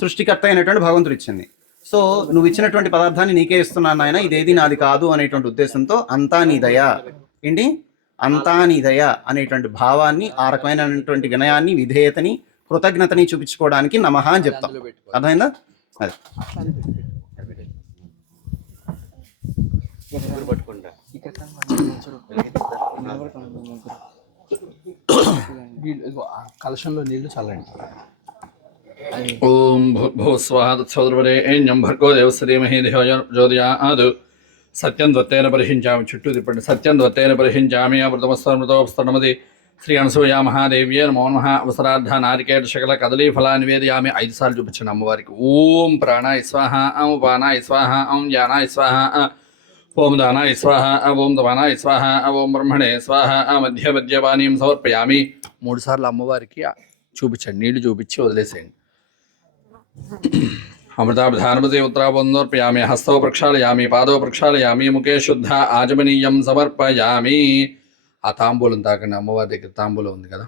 సృష్టికర్త అయినటువంటి భగవంతుడు ఇచ్చింది. సో నువ్వు ఇచ్చినటువంటి పదార్థాన్ని నీకే ఇస్తున్నాను ఆయన, ఇదేది నాది కాదు అనేటువంటి ఉద్దేశంతో అంతా నీ దయ. ఏంటి? అంతా నీ దయ అనేటువంటి భావాన్ని, ఆ రకమైనటువంటి వినయాన్ని, విధేయతని, కృతజ్ఞతని చూపించుకోవడానికి నమః అని చెప్తాం. అర్థమైందా? అది కలశంలో నీళ్లు చల్లండి. ఓం భూస్వాహ తత్సోదరవరేణ్యం భర్గో దేవశ్రీమహే జ్యోతియాదు సత్యం ద్వత్తేన పరిహించామి. చుట్టూ తిప్పండి. సత్యం ద్వత్తేన పరిహించామి. అమృతమస్తమృతోపస్తనమది శ్రీ అనసూయా మహాదేవ్యే నమో నమః. అవసరార్థ నారికేట శకల కదలీ ఫలా నివేదయామి. 5 సార్లు చూపించండి అమ్మవారికి. ఓం ప్రాణాయ స్వాహ, ఓం పానాయ స్వాహ, ఓం జ్ఞానాయ స్వాహ, ఓం దానాయ స్వాహ, ఓం దమానాయ స్వాహ, ఓం బ్రహ్మణే స్వాహ. మధ్య మద్యపానీయం సమర్పయామి. 3 సార్లు అమ్మవారికి చూపించండి. నీళ్లు చూపించి వదిలేసేయండి. అమృతాభిధానమతే ఉత్తరాబందోర్పయామి. హస్తౌ ప్రక్షాళయామి, పాదౌ ప్రక్షాళయామి, ముఖే శుద్ధ ఆజమనీయం సమర్పయామి. ఆ తాంబూలం తాకండి. అమ్మవారి దగ్గర తాంబూలం ఉంది కదా.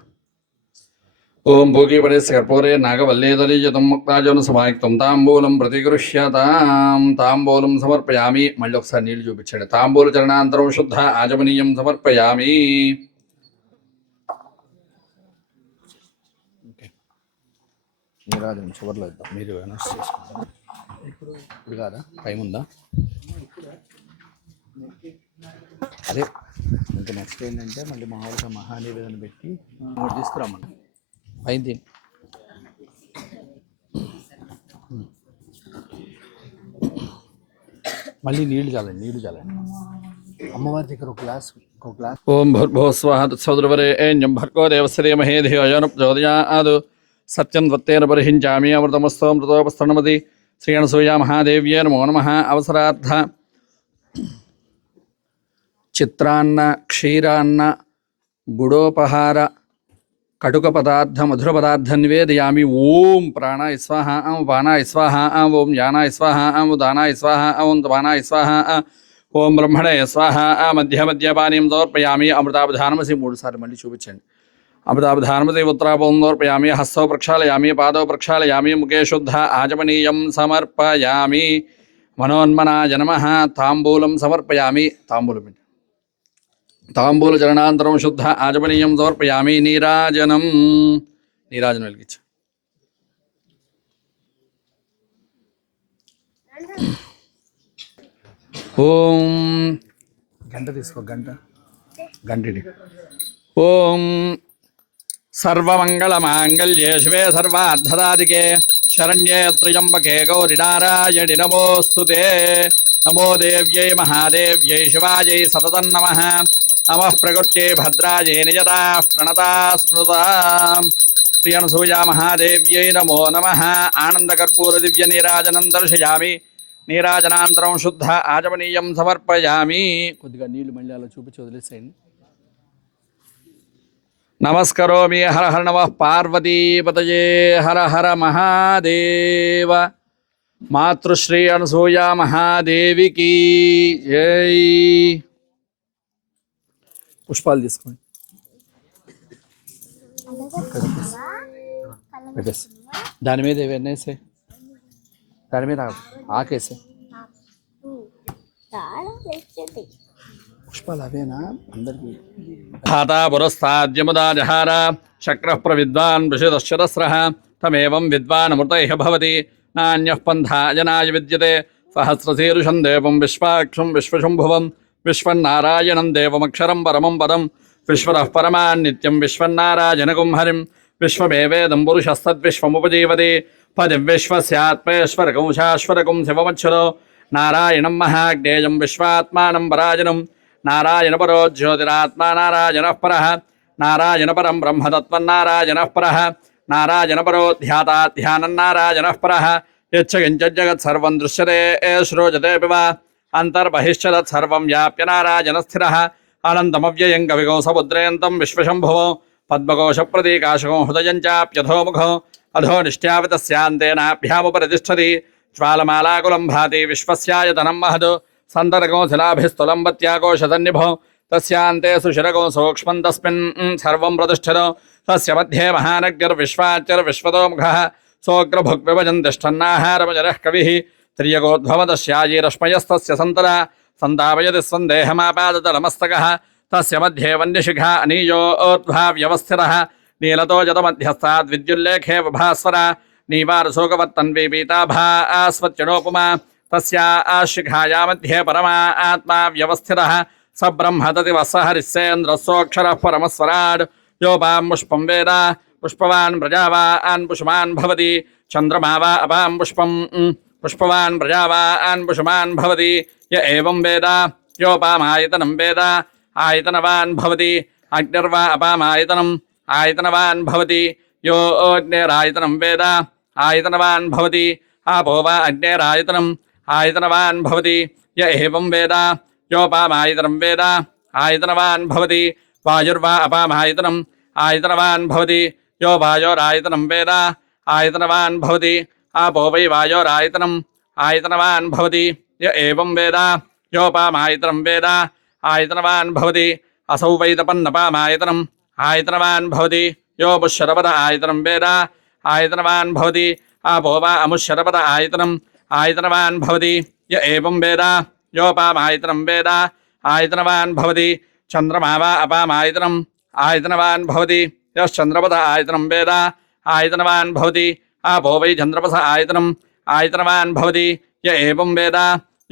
ఓం భోగీపడేసి కర్పూరే నాగవల్లేదరీయతం ముక్తాజను సమాయుక్తం తాంబూలం ప్రతిగృహ్యతాం. తాంబూలం సమర్పయామి. మళ్ళీ ఒకసారి నీళ్లు చూపించండి. తాంబూల చరణాంతరం శుద్ధ ఆజమనీయం సమర్పయామి. నీరాజనం చివరిలో ఇద్దాం. మీరు అనౌన్స్ చేసుకుంటారు. ఇప్పుడు కాదా? టైం ఉందా? అదే ఇంకా నెక్స్ట్ ఏంటంటే మళ్ళీ మామూలుగా మహానివేదన పెట్టి తీసుకురామని అయింది. మళ్ళీ నీళ్లు చాలండి. అమ్మవారి దగ్గర ఒక గ్లాస్. ఓం భూర్భువస్వాహ తత్సోదరవరేణ్యం భర్గో దేవశ్రీమహే ధియోయోనుప్రచోదయాదు సత్యం ద్వత్తేన పరిహించామి. అమృతమస్తోమృతోపస్తనమది శ్రీ అనసూయా మహాదేవ్యే నమో నమః. అవసరార్థ చిత్రాన్న, క్షీరాన్న, గుడోపహార, కటుక పదార్థ, మధుర పదార్థ నివేదయామి. ఓం ప్రాణాయ స్వాహ, ఓం పానాయ స్వాహ, ఓం జ్ఞానాయ స్వాహ, ఓం దానాయ స్వాహ, ఓం దమానాయ స్వాహ, ఓం బ్రహ్మణే స్వాహ. మధ్య మద్యపానీయం సమర్పయామి. అమృతాభిధానమసి 3 సార్లు మళ్ళీ చూపించండి. అమృతాభిధానమసి ఉత్తరాపందోర్పయామి. హస్తౌ ప్రక్షాళయామి, పాదౌ ప్రక్షాళయామి, ముఖే శుద్ధ ఆజమనీయం సమర్పయామి. మనోన్మనాయ నమః. తాంబూలం సమర్పయామి. తాంబూల చరణాంతరం శుద్ధ ఆజమనీయం సమర్పయామి. నీరాజనం వెలిగించు. ఓం గంట తీసుకో. గంటిడి. ఓం సర్వమంగళమాంగళ్యే శివే సర్వార్థదాదికే శరణ్యే త్ర్యంబకే గౌరినారాయణి నమోస్తుతే. నమో దేవ్యై మహాదేవ్యై శివాజై సతతం నమః. नमः प्रकृत्ये भद्रायै निजता प्रणता स्मृता प्रियनसूया महादेव्यै नमो नमः आनन्दकर्पूरदिव्यनीराजनं दर्शयामि నీరాజనాంతరం శుద్ధ ఆచమనీయం సమర్పయామి. కొద్దిగా నీళ్లు మళ్ళీ అలా చూపించి వదిలేసేయండి. నమస్కరోమి. హర హర నమః పార్వతీపతయే హర హర మహాదేవ. మాతృశ్రీ అనసూయ మహాదేవికి జై. పుష్పాలు తీసుకోండి. దాని మీద ఏవన్నీ వేసే, దాని మీద ఆకేసే పుష్పాలు అవేనా అందరికి. ధాతా పురస్తాద్యముదా జహార శక్ర ప్రవిద్వాన్ విషదశరస్రః తమేవం విద్వాన్ అమృతైః భవతి నాన్యః పంథా జనాయ విద్యతే సహస్రశీర్షం దేవం విశ్వాక్షం విశ్వశంభువం విశ్వన్నారాయణం దేవమక్షరం పరమం పదం విశ్వరః పరమాన్నిత్యం విశ్వన్నారాయణకం హరిం విశ్వమేవేదం పురుషస్తద్విశ్వముపజీవతి పదివిశ్వస్యాత్మేశ్వరకం శాశ్వతకం శివమచ్యుతో నారాయణం మహాజ్ఞేయం విశ్వాత్మానం పరాజనం నారాయణపరో జ్యోతిరాత్మా నారాయణః పరః నారాయణపరం బ్రహ్మతత్వన్నారాయణః పరః నారాయణపరో ధ్యాతా ధ్యానం నారాయణః పరః యచ్చకించజ్జగత్సర్వం దృశ్యతే శ్రోజతే వా అంతర్బహిశ్చదత్సర్వం వ్యాప్య నారాయణస్థిరः అనంతమవ్యయం కవిగో సముద్రయంతం విశ్వశంభువో పద్మకోశప్రతీకాశకం హృదయం చాప్యధోముఖో అధో నిష్ట్యావితస్యాంతేనాభ్యాముపరితిష్ఠతి జ్వాలమాలాకులం భాతి విశ్వస్యాయతనం మహద్ సంతరకో శిలాభిస్థులం వత్యాకోశతన్నిభో తస్యాంతే సుశిరకో సూక్ష్మం తస్మిన్ సర్వం ప్రతిష్ఠితో తస్య మధ్యే మహానగ్నిర్విశ్వాచర విశ్వతోముఖః సోగ్రభుగ్విభజన్ తిష్టన్నాహారమజరః కవిః త్రియగోద్భవతస్యాయీరశ్మయస్తస్య సంతరా సంతాపయతి స్వందేహమాపాదతలమస్తకः తస్య మధ్యే వన్యశిఖా అనీయోద్భావ్యవస్థిరः నీలతో జతమధ్యస్థాద్విద్యుల్లేఖే విభాస్వర నీవారశోకవత్తన్వీ పీతాభాస్వత్యనోపుమా తస్యా శిఖాయా మధ్యే పరమా ఆత్మా వ్యవస్థితః స బ్రహ్మతతి వస్సహరిస్సేంద్రస్సోక్షరః పరమస్వరాడ్ యోపాం పుష్పం వేద పుష్పవాన్ ప్రజావాన్ పుష్మాన్ భవతి చంద్రమా వా అపాం పుష్పం పుష్పవాన్ ప్రజావాన్ పుష్మాన్ భవతి య ఏవం వేద యోపామాయతనం వేద ఆయతనవాన్ భవతి అగ్నిర్వా అపామాయతనం ఆయతనవాన్ భవతి యో అగ్నేరాయతనం వేద ఆయతనవాన్ భవతి ఆపో వా అగ్నేరాయతనం ఆయతనవాన్ భవతి య ఏవం వేద యోపామాయతనం వేద ఆయతనవాన్ భవతి వాయుర్వా అపామాయతనం ఆయతనవాన్ భవతి యో వాయోరాయతనం వేద ఆయతనవాన్ భవతి ఆపో వై వాయోరాయతనం ఆయతనవాన్ భవతి య ఏవం వేద యోపామాయతనం వేద ఆయతనవాన్ భవతి అసౌ వై తపన్నపామాయతనం ఆయతనవాన్ భవతి యో పుష్యరపద ఆయతనం వేద ఆయతనవాన్ భవతి ఆపో వా అముష్యరపద ఆయతనం ఆయతనవాన్ భవతి య ఏవం వేద యోపామాయతనం వేద ఆయతనవాన్ భవతి చంద్రమా వా అపామాయతనం ఆయతనవాన్ భవతి యశ్చంద్రపద ఆయతనం వేద ఆయతనవాన్ భవతి ఆపో వై చంద్రపద ఆయతనం ఆయతనవాన్ భవతి య ఏవం వేద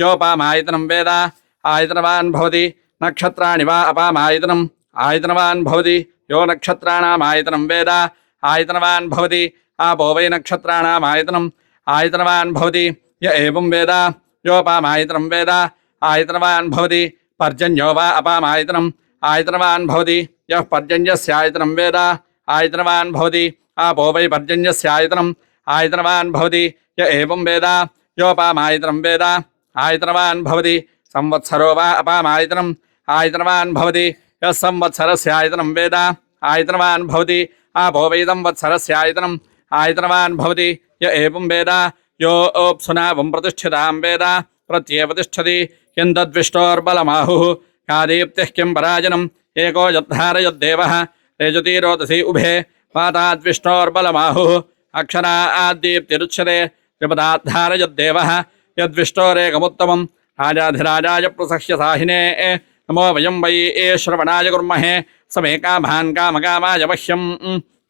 యోపామాయతనం వేద ఆయతనవాన్ భవతి నక్షత్రాణి వా అపామాయతనం ఆయతనవాన్ భవతి యో నక్షత్రాణామాయతనం వేద ఆయతనవాన్ భవతి ఆపో వై నక్షత్రాణామాయతనం ఆయతనవాన్ భవతి య ఏవం వేద యోపామాయతనం వేద ఆయతనవాన్ భవతి పర్జన్యో వా అపామాయతనం ఆయతనవాన్ భవతి యః పర్జన్యస్యాయతనం వేద ఆయతనవాన్ భవతి ఆపో వై పర్జన్యస్యాయతనం ఆయతనవాన్ భవతి య ఏవం వేద యోపామాయతనం వేద ఆయతనవాన్ భవతి సంవత్సరో వా అపామాయతనం ఆయతనవాన్ భవతి యః సంవత్సరస్యాయతనం వేద ఆయతనవాన్ భవతి ఆపో వై సంవత్సరస్యాయతనం ఆయతనవాన్ భవతి య ఏవం వేద యో ఓప్సునావం ప్రతిష్ఠితాం వేద ప్రత్యేవ తిష్టతి కిం తద్విష్టోర్బలమాహుః కాదీప్తిః కిం పరాజనం ఏకో యద్ధారయద్దేవः రేజతీరోదసి ఉభే పాతాద్విష్టోర్బలమాహుః అక్షరా ఆద్దీప్తిరుచ్యతే త్రిపదాద్ధారయద్దేవः యద్విష్టోరేకముత్తమం రాజాధిరాజాయ ప్రసహ్య సాహినే నమో వయం వై శ్రవణాయ కుర్మహే సమే కామాన్ కామకామాయ మహ్యం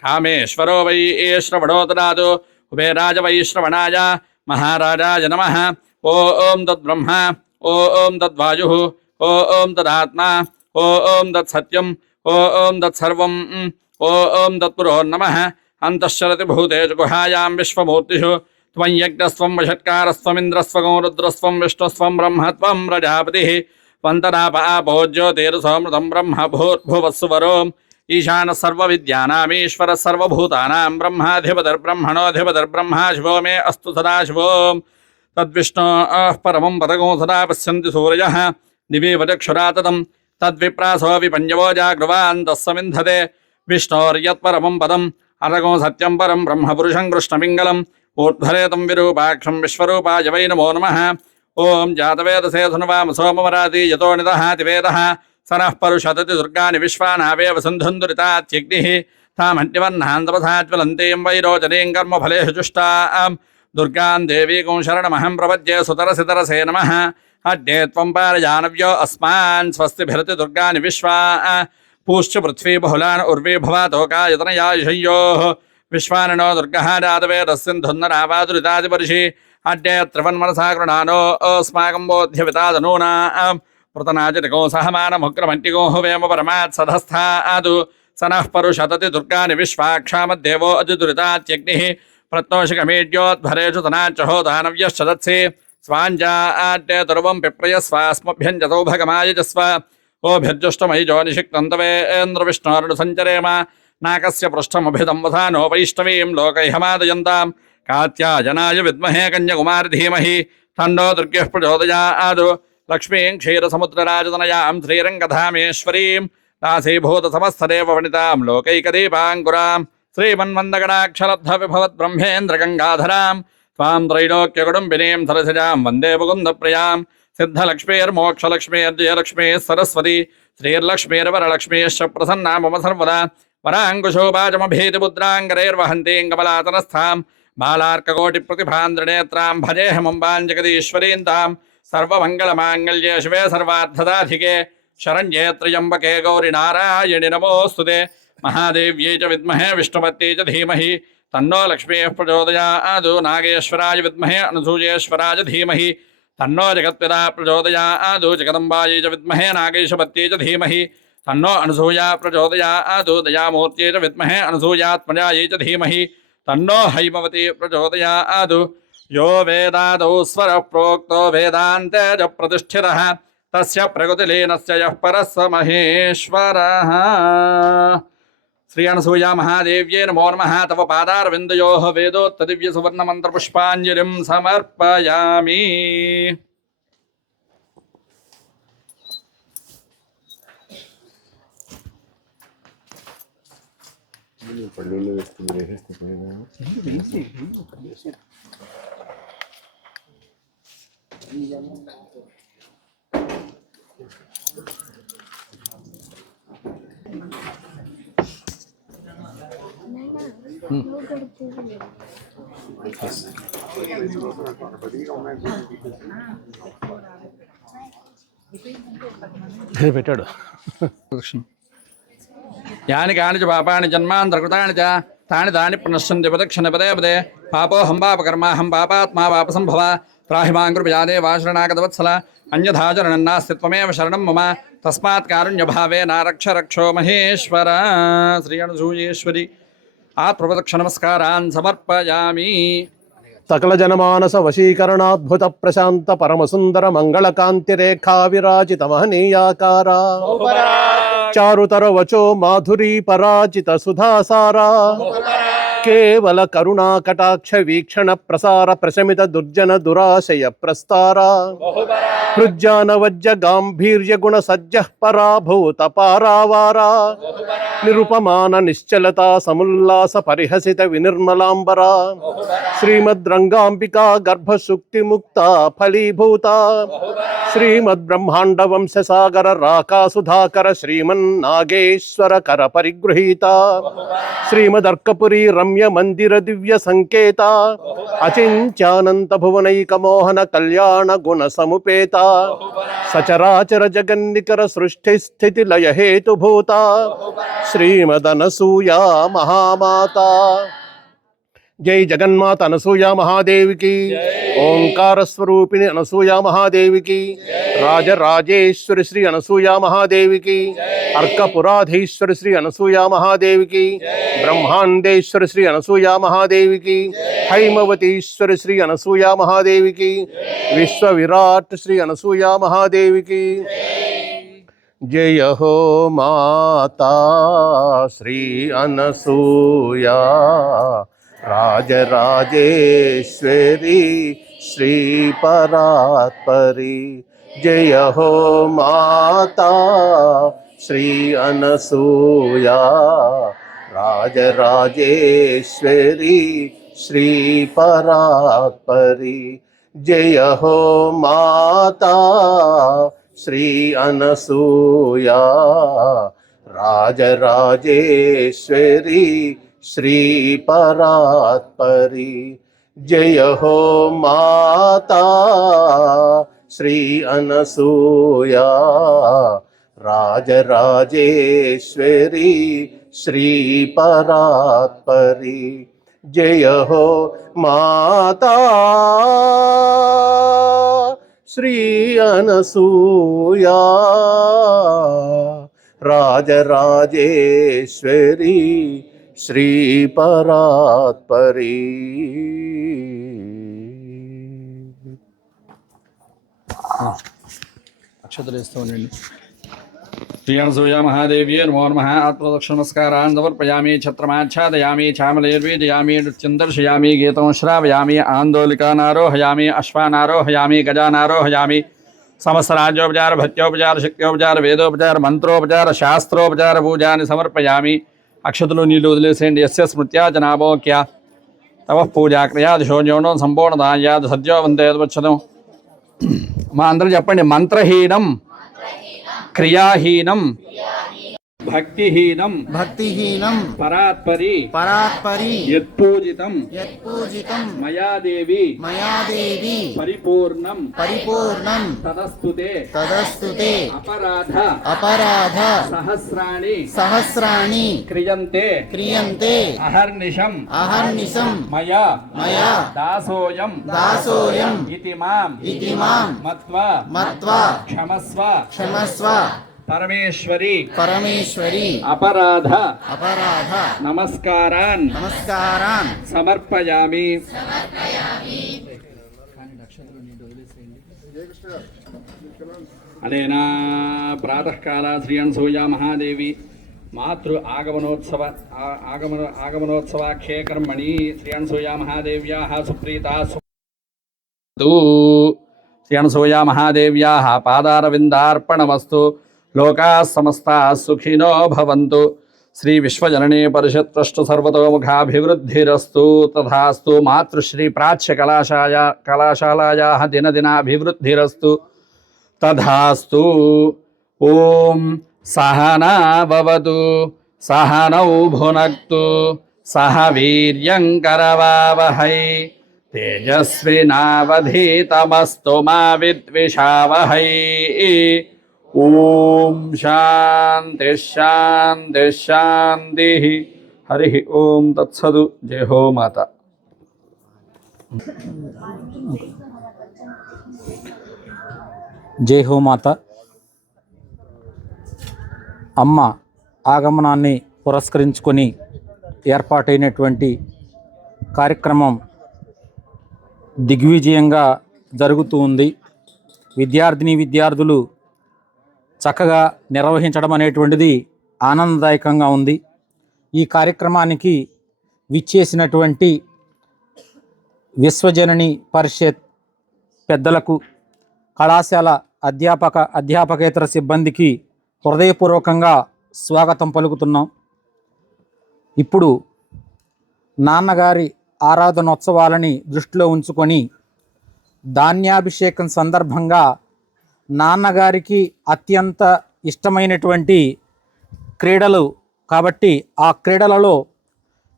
కామేశ్వరో వై శ్రవణో దదాతు కుబేరాజ వై శ్రవణాయ మహారాజాయ నమః ఓం తద్బ్రహ్మ ఓం తద్వాయుః ఓం తదాత్మా ఓం తత్సత్యం ఓం తత్సర్వం ఓం తత్పురోర్నమః అంతశ్చరతి భూతేషు గుహాయాం విశ్వమూర్తిషు త్వం యజ్ఞస్త్వం వషట్కారస్త్వమింద్రస్త్వం రుద్రస్త్వం విష్ణుస్త్వం బ్రహ్మత్వం ప్రజాపతిః వంతనాపాపో జ్యోతిర్సోమృతం బ్రహ్మ భూర్భువస్సువరో ఈశాన సర్వవిద్యానామీశ్వర సర్వభూతానాం బ్రహ్మాధిపతిర్బ్రహ్మణోధిపతిర్బ్రహ్మా శివో మే అస్తు సదాశివో తద్విష్ణో పరమం పదగో సదా పశ్యంతి సూర్యః దివేవ చక్షురా తతం తద్విప్రాసో విపంజవో జాగృవాన్ తస్సమింధతే విష్ణోర్యత్పరమం పదం అరగో సత్యం పరం బ్రహ్మపురుషం కృష్ణపింగళం ఊర్ధ్వరేతం విరూపాక్షం విశ్వరూపాయ వై నమో నమః ఓం జాతవేదసే ధనువామ సోమవరాతి యతో నిదహాతి వేదః సనః పరుషతతి దుర్గాని విశ్వానావేవ సింధుందురితాత్యగ్నిః తామన్యవన్నాంతపథాజ్వలంతీం వైరోచనీం కర్మఫలేషు చుష్టాం దుర్గాం దేవీకం శరణమహం ప్రపద్యే సుతరసితరసే నమః అడ్డే త్వం పారజానవ్యో అస్మాన్ స్వస్తిభిరతి దుర్గాని విశ్వా పూశ్చ పృథ్వీ బహుళాన్ ఉర్వీ భవాతోకాయతనయాయుషయ్యోః విశ్వాననో దుర్గः రాతవేదస్సింధున్నరావాదురితాదిపరిషి అడ్డే త్రివన్మనసా గృణానో అస్మాకం బోధ్యవితాదనూనా పృతనాజితకో సహమానముగ్రమంటికో వేమ పరమాత్ సధస్థాదు సనః పరుషతతి దుర్గాని విశ్వాక్షామద్దేవో అజిదురితాత్యగ్నిః ప్రత్నోషికమీడ్యోద్భరేషు తనాచహోదానవ్యశ్చదత్సి స్వాంజాడ్డే దుర్వం పిప్రయస్వాస్మభ్యంజతౌభగమాయజస్వ ఓభిర్జుష్టమయిజో నిషిక్తంతవేంద్రవిష్ణోరుడు సంచరేమ నాకస్య పృష్ఠమభిదం వధానో వైష్ణవీం లోకైహమాదయంతాం కాత్యాయనాయ విద్మహే కన్యకుమారి ధీమహి తన్నో దుర్గః ప్రచోదయాదు లక్ష్మీం క్షీరసముద్రరాజతనయాం శ్రీరంగధామేశ్వరీం దాసీభూత సమస్తదేవ వనితాం లోకైకదీపాంకురాం శ్రీమన్మందగణాక్షలబ్ధ విభవత్ బ్రహ్మేంద్ర గంగాధరాం త్వాం త్రైలోక్యకుడుంబినీం సరసిజాం వందే ముకుందప్రియాం సిద్ధలక్ష్మీర్మోక్షలక్ష్మీర్జయలక్ష్మీ సరస్వతి శ్రీర్లక్ష్మీర్వరలక్ష్మీశ్చ ప్రసన్నా మమ సర్వదా వరాంకుశోభాజమభీతిముద్రాంగరైర్వహంతీం కమలాతనస్థాం బాలార్కకోటిప్రతిభాంద్రనేత్రాం భజేహమంబాం జగదీశ్వరీం తాం సర్వమంగళమాంగళ్యే శివే సర్వార్థదాధికే శరణ్యే త్ర్యంబకే గౌరి నారాయణి నమోస్తుతే మహాదేవ్యై చ విద్మహే విష్ణుపత్యై చ ధీమహి తన్నో లక్ష్మీః ప్రచోదయాదు నాగేశ్వరాయ విద్మహే అనసూయేశ్వరాయ ధీమహి తన్నో జగత్పితా ప్రచోదయాదు జగదంబాయై చ విద్మహే నాగేశపత్యై చ ధీమహి తన్నో అనసూయా ప్రచోదయాదు దయామూర్త్యై చ విద్మహే అనసూయాత్మజాయై చ ధీమహి తన్నో హైమవతి ప్రచోదయాదు యో వేదాదౌ స్వర ప్రోక్తో వేదాంతే చ ప్రతిష్ఠితః తస్య ప్రకృతిలీనస్య యః పరः స మహేశ్వరः. శ్రీ అనసూయా మహాదేవ్యై నమో నమః. తవ పాదారవిందయోః వేదోక్తదివ్య సువర్ణమంత్ర పుష్పాంజలిం సమర్పయామి. పళ్ళులో వేసుకుని వేసేస్తే పోయేదా? పెట్టాడు. యాని కాని చ పాపాని జన్మాంతర్కృతాని చ తాని తాని పునశ్చంతి ప్రదక్షిణ పదే పదే పాపోహం పాపకర్మాహం పాపాత్మా పాపసంభవ త్రాహి మాం కృపయాదేవా శరణాగతవత్సల అన్యథాచరణన్నాస్తి త్వమేవ శరణం మమ తస్మాత్ కారుణ్యభావేన రక్ష రక్షో మహేశ్వర. శ్రీ అనసూయేశ్వరి ఆత్మప్రదక్షిణ నమస్కారాన్ సమర్పయామి. సకల జనమానస వశీకరణాద్భుత ప్రశాంత పరమసుందర మంగళకాంతిరేఖా విరాజిత మహనీయాకార చారుతర వచో మాధురీ పరాజిత సుధాసారా కేవల కరుణా కటాక్ష వీక్షణ ప్రసార ప్రశమిత దుర్జన దురాశయ ప్రస్తార హృజ్జాన వజ్జ గాంభీర్య గుణ సజ్జ పరాభూత పారావారా నిరుపమాన నిశ్చలత సముల్లాస పరిహసిత వినిర్మలాంబర శ్రీమద్ రంగాంబికా గర్భసుక్తి ముక్త ఫలీభూత శ్రీమద్ బ్రహ్మాండ వంశ సాగర రాకా సుధాకర శ్రీమన్ నాగేశ్వర కర పరిగృహీత శ్రీమదర్కపురి రమ్య మందిర దివ్య సంకేత అచింత్యానంత భువనైక మోహన కళ్యాణ గుణ సముపేత సచరాచర జగన్నికర సృష్టి స్థితి లయ హేతుభూత శ్రీమదనసూయా మహామాత జై జగన్మాత అనసూయ మహాదేవికి, ఓంకార స్వరూపిణి అనసూయ మహాదేవికి, రాజరాజేశ్వరి శ్రీ అనసూయ మహాదేవికి, అర్కపురాధీశ్వరి శ్రీ అనసూయ మహాదేవికి, బ్రహ్మాండేశ్వరి శ్రీ అనసూయ మహాదేవికి, హైమవతీశ్వరి శ్రీ అనసూయ మహాదేవికి, విశ్వ విరాట్ శ్రీ అనసూయ మహాదేవికి. జయ హో మాతా శ్రీ అనసూయ రాజరాజేశ్వరి శ్రీ పరాత్పరి. జయ హో మాతా శ్రీ అనసూయ రాజరాజేశ్వరి శ్రీ పరాత్పరి. జయ హో మాతా శ్రీ అనసూయ రాజరాజేశ్వరి శ్రీ పరాత్పరి. జయ హో మాతా శ్రీ అనసూయ రాజరాజేశ్వరి శ్రీ పరాత్పరి. జయ హో మాతా శ్రీ అనసూయ రాజరాజేశ్వరి శ్రీ పరాత్పరి. అక్షతలు వేస్తూ ఉండండి. శ్రీ అనసూయ మహాదేవ్యే నమో నమః. ఆత్మదక్ష నమస్కారాన్ సమర్పయామి. ఛత్రమాచ్ఛాదయామి. ఛామలైర్వేదయామి. నృత్యం దర్శయామి. గీతం శ్రావయామి. ఆందోళికానారోహయామి. అశ్వానారోహయామి. గజానారోహయామి. సమస్తరాజ్యోపచార భక్త్యోపచార శక్త్యోపచార వేదోపచార మంత్రోపచార శాస్త్రోపచార పూజాన్ని సమర్పయామి. అక్షతులు నీళ్లు వదిలేసేయండి. యస్య స్మృత్యా జనాభోక్య తవ పూజాక్రియాదిశోజోణం సంపూర్ణదాయాద్ సద్యో వందేదవచ్చదం. మా అందరూ చెప్పండి. మంత్రహీనం, క్రియాహీనం, భక్తిహీనం పరాత్పరి యత్పూజితం మయా దేవి పరిపూర్ణం తదస్తుతే అపరాధ సహస్రాణి క్రియంతే అహర్నిశం మయా దాసోయం ఇతి మాం మత్వా క్షమస్వ పరమేశ్వరి అపరాధ నమస్కారాన్ సమర్పయామి. అనేనా ప్రాతకాల శ్రీ అనసూయ మహాదేవి మాతృ ఆగమనోత్సవాఖ్యే కర్మణి శ్రీ అనసూయ మహాదేవ్యాః సుప్రీతా శ్రీ అనసూయ మహాదేవ్యాః పాదారవిందార్పణమస్తు. లోకాః సమస్తాః సుఖినో భవంతు. శ్రీ విశ్వజననీ పరిషత్ ట్రస్ట్ సర్వతోముఖాభివృద్ధిరస్తు తథాస్తు. మాతృశ్రీ ప్రాచ్య కళాశాలాయాः దినదినాభివృద్ధిరస్తు తథాస్తు. ఓం సహనా భవతు సహనౌ భునక్తు సహ వీర్యం కరవావహై తేజస్వినావధీతమస్తు మా విద్విషావహై. ఓం శాంతి శాంతి శాంతి. హరి ఓం తత్సదు. జయ హో మాత. జై హో మాత. అమ్మ ఆగమనాన్ని పురస్కరించుకొని ఏర్పాటైనటువంటి కార్యక్రమం దిగ్విజయంగా జరుగుతూ ఉంది. విద్యార్థులు చక్కగా నిర్వహించడం అనేటువంటిది ఆనందదాయకంగా ఉంది. ఈ కార్యక్రమానికి విచ్చేసినటువంటి విశ్వజనని పరిషత్ పెద్దలకు, కళాశాల అధ్యాపకేతర సిబ్బందికి హృదయపూర్వకంగా స్వాగతం పలుకుతున్నాం. ఇప్పుడు నాన్నగారి ఆరాధనోత్సవాలని దృష్టిలో ఉంచుకొని ధాన్యాభిషేకం సందర్భంగా నాన్నగారికి అత్యంత ఇష్టమైనటువంటి క్రీడలు కాబట్టి ఆ క్రీడలలో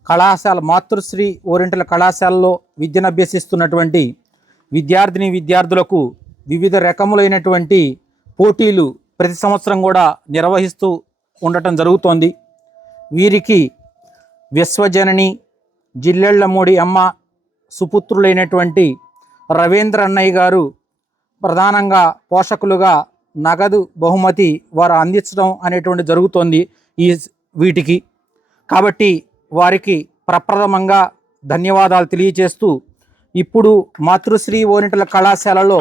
కళాశాల మాతృశ్రీ ఓరియంటల్ కళాశాలలో విద్యను అభ్యసిస్తున్నటువంటి విద్యార్థులకు వివిధ రకములైనటువంటి పోటీలు ప్రతి సంవత్సరం కూడా నిర్వహిస్తూ ఉండటం జరుగుతోంది. వీరికి విశ్వజనని జిల్లెళ్లమూడి అమ్మ సుపుత్రులైనటువంటి రవీంద్ర అన్నయ్య గారు ప్రధానంగా పోషకులుగా నగదు బహుమతి వారు అందించడం అనేటువంటి జరుగుతోంది వీటికి. కాబట్టి వారికి ప్రప్రథమంగా ధన్యవాదాలు తెలియజేస్తూ, ఇప్పుడు మాతృశ్రీ ఓనిటల కళాశాలలో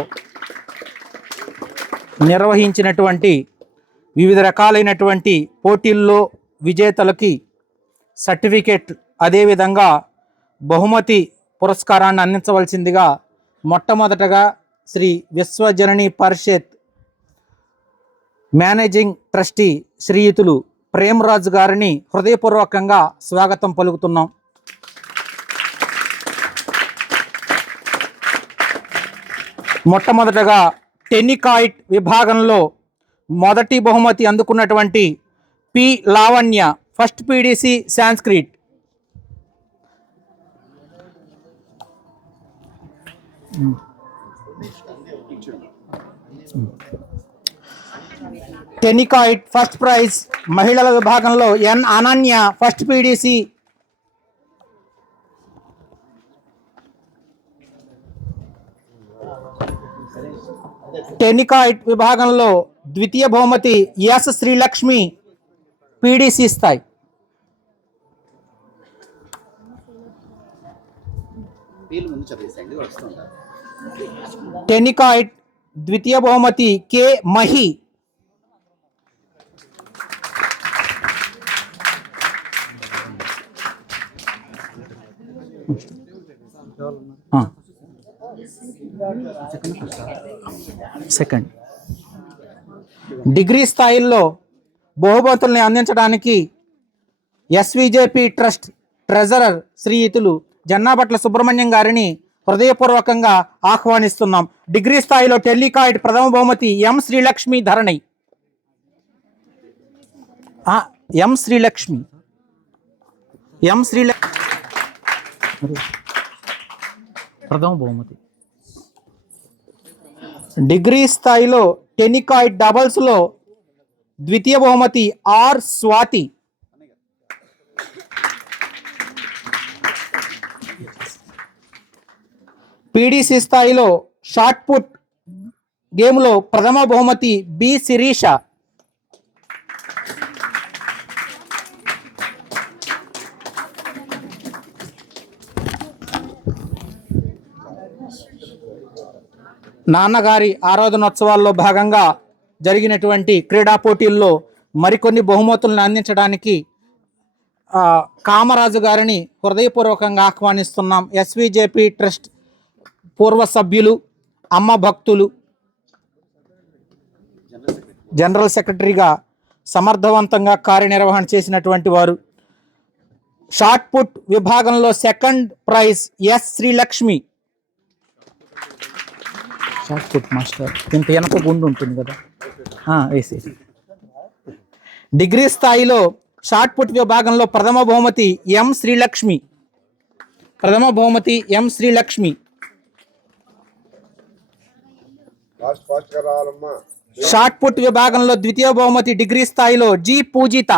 నిర్వహించినటువంటి వివిధ రకాలైనటువంటి పోటీల్లో విజేతలకి సర్టిఫికేట్ అదేవిధంగా బహుమతి పురస్కారాన్ని అందించవలసిందిగా మొట్టమొదటగా శ్రీ విశ్వజనని పరిషత్ మేనేజింగ్ ట్రస్టీ శ్రీయుతులు ప్రేమరాజు గారిని హృదయపూర్వకంగా స్వాగతం పలుకుతున్నాం. మొట్టమొదటగా టెన్నికాయిట్ విభాగంలో మొదటి బహుమతి అందుకున్నటువంటి P Lavanya, first PDC Sanskrit. Tennikoit first prize మహిళల విభాగంలో N Ananya, first PDC. Tennikoit విభాగంలో ద్వితీయ బహుమతి ఎస్ శ్రీలక్ష్మి, పీడీసీ స్థాయి. టెన్నికాయిట్ ద్వితీయ బహుమతి కె మహి, సెకండ్. డిగ్రీ స్థాయిల్లో బహుమతుల్ని అందించడానికి ఎస్విజేపి ట్రస్ట్ ట్రెజరర్ శ్రీయుతులు జన్నాబట్ల సుబ్రహ్మణ్యం గారిని హృదయపూర్వకంగా ఆహ్వానిస్తున్నాం. డిగ్రీ స్థాయిలో టెన్నికాయిట్ ప్రథమ బహుమతి ఎం శ్రీలక్ష్మి ధరణి. ఎం శ్రీలక్ష్మి ప్రథమ బహుమతి. డిగ్రీ స్థాయిలో టెన్నికాయిట్ డబల్స్లో ద్వితీయ బహుమతి ఆర్ స్వాతి. పీడీసీ స్థాయిలో షార్ట్ పుట్ గేమ్లో ప్రథమ బహుమతి బి శిరీష. నాన్నగారి ఆరాధనోత్సవాల్లో భాగంగా జరిగినటువంటి క్రీడా పోటీల్లో మరికొన్ని బహుమతులను అందించడానికి కామరాజు గారిని హృదయపూర్వకంగా ఆహ్వానిస్తున్నాం. ఎస్విజేపి ట్రస్ట్ పూర్వ సభ్యులు, అమ్మ భక్తులు, జనరల్ సెక్రటరీగా సమర్థవంతంగా కార్యనిర్వహణ చేసినటువంటి వారు. షార్ట్ పుట్ విభాగంలో second prize S Srilakshmi. Shot put master ఇంత వెనక గుండు ఉంటుంది కదా, వేసి. డిగ్రీ స్థాయిలో షార్ట్ పుట్ విభాగంలో ప్రథమ బహుమతి ఎం శ్రీలక్ష్మి. షార్ట్ పుట్ విభాగంలో ద్వితీయ బహుమతి డిగ్రీ స్థాయిలో G Pujitha.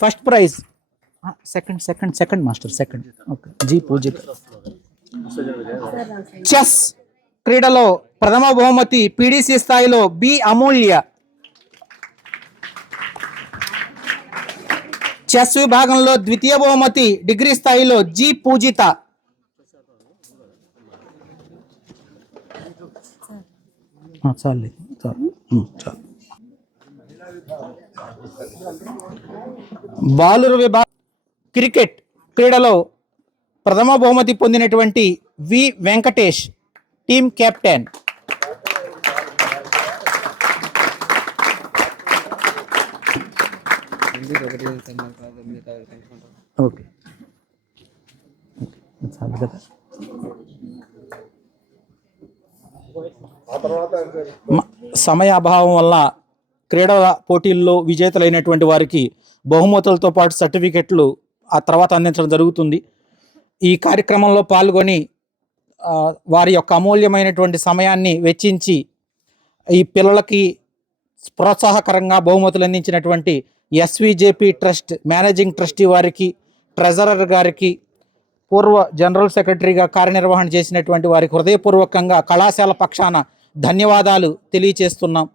First prize second master second. Okay, G Pujitha. Chess క్రీడలో ప్రథమ బహుమతి పీడీసీ స్థాయిలో బి అమూల్య. చెస్ విభాగంలో ద్వితీయ బహుమతి డిగ్రీ స్థాయిలో జి పూజిత. చాలు. బాలుర విభాగం క్రికెట్ క్రీడలో ప్రథమ బహుమతి పొందినటువంటి వి వెంకటేష్, టీమ్ కెప్టెన్. ఓకే, సమయ అభావం వల్ల క్రీడల పోటీల్లో విజేతలైనటువంటి వారికి బహుమతులతో పాటు సర్టిఫికెట్లు ఆ తర్వాత అందించడం జరుగుతుంది. ఈ కార్యక్రమంలో పాల్గొని వారి యొక్క అమూల్యమైనటువంటి సమయాన్ని వెచ్చించి ఈ పిల్లలకి ప్రోత్సాహకరంగా బహుమతులు అందించినటువంటి ఎస్విజేపి ట్రస్ట్ మేనేజింగ్ ట్రస్టీ వారికి, ట్రెజరర్ గారికి, పూర్వ జనరల్ సెక్రటరీగా కార్యనిర్వహణ చేసినటువంటి వారికి హృదయపూర్వకంగా కళాశాల పక్షాన ధన్యవాదాలు తెలియచేస్తున్నాం.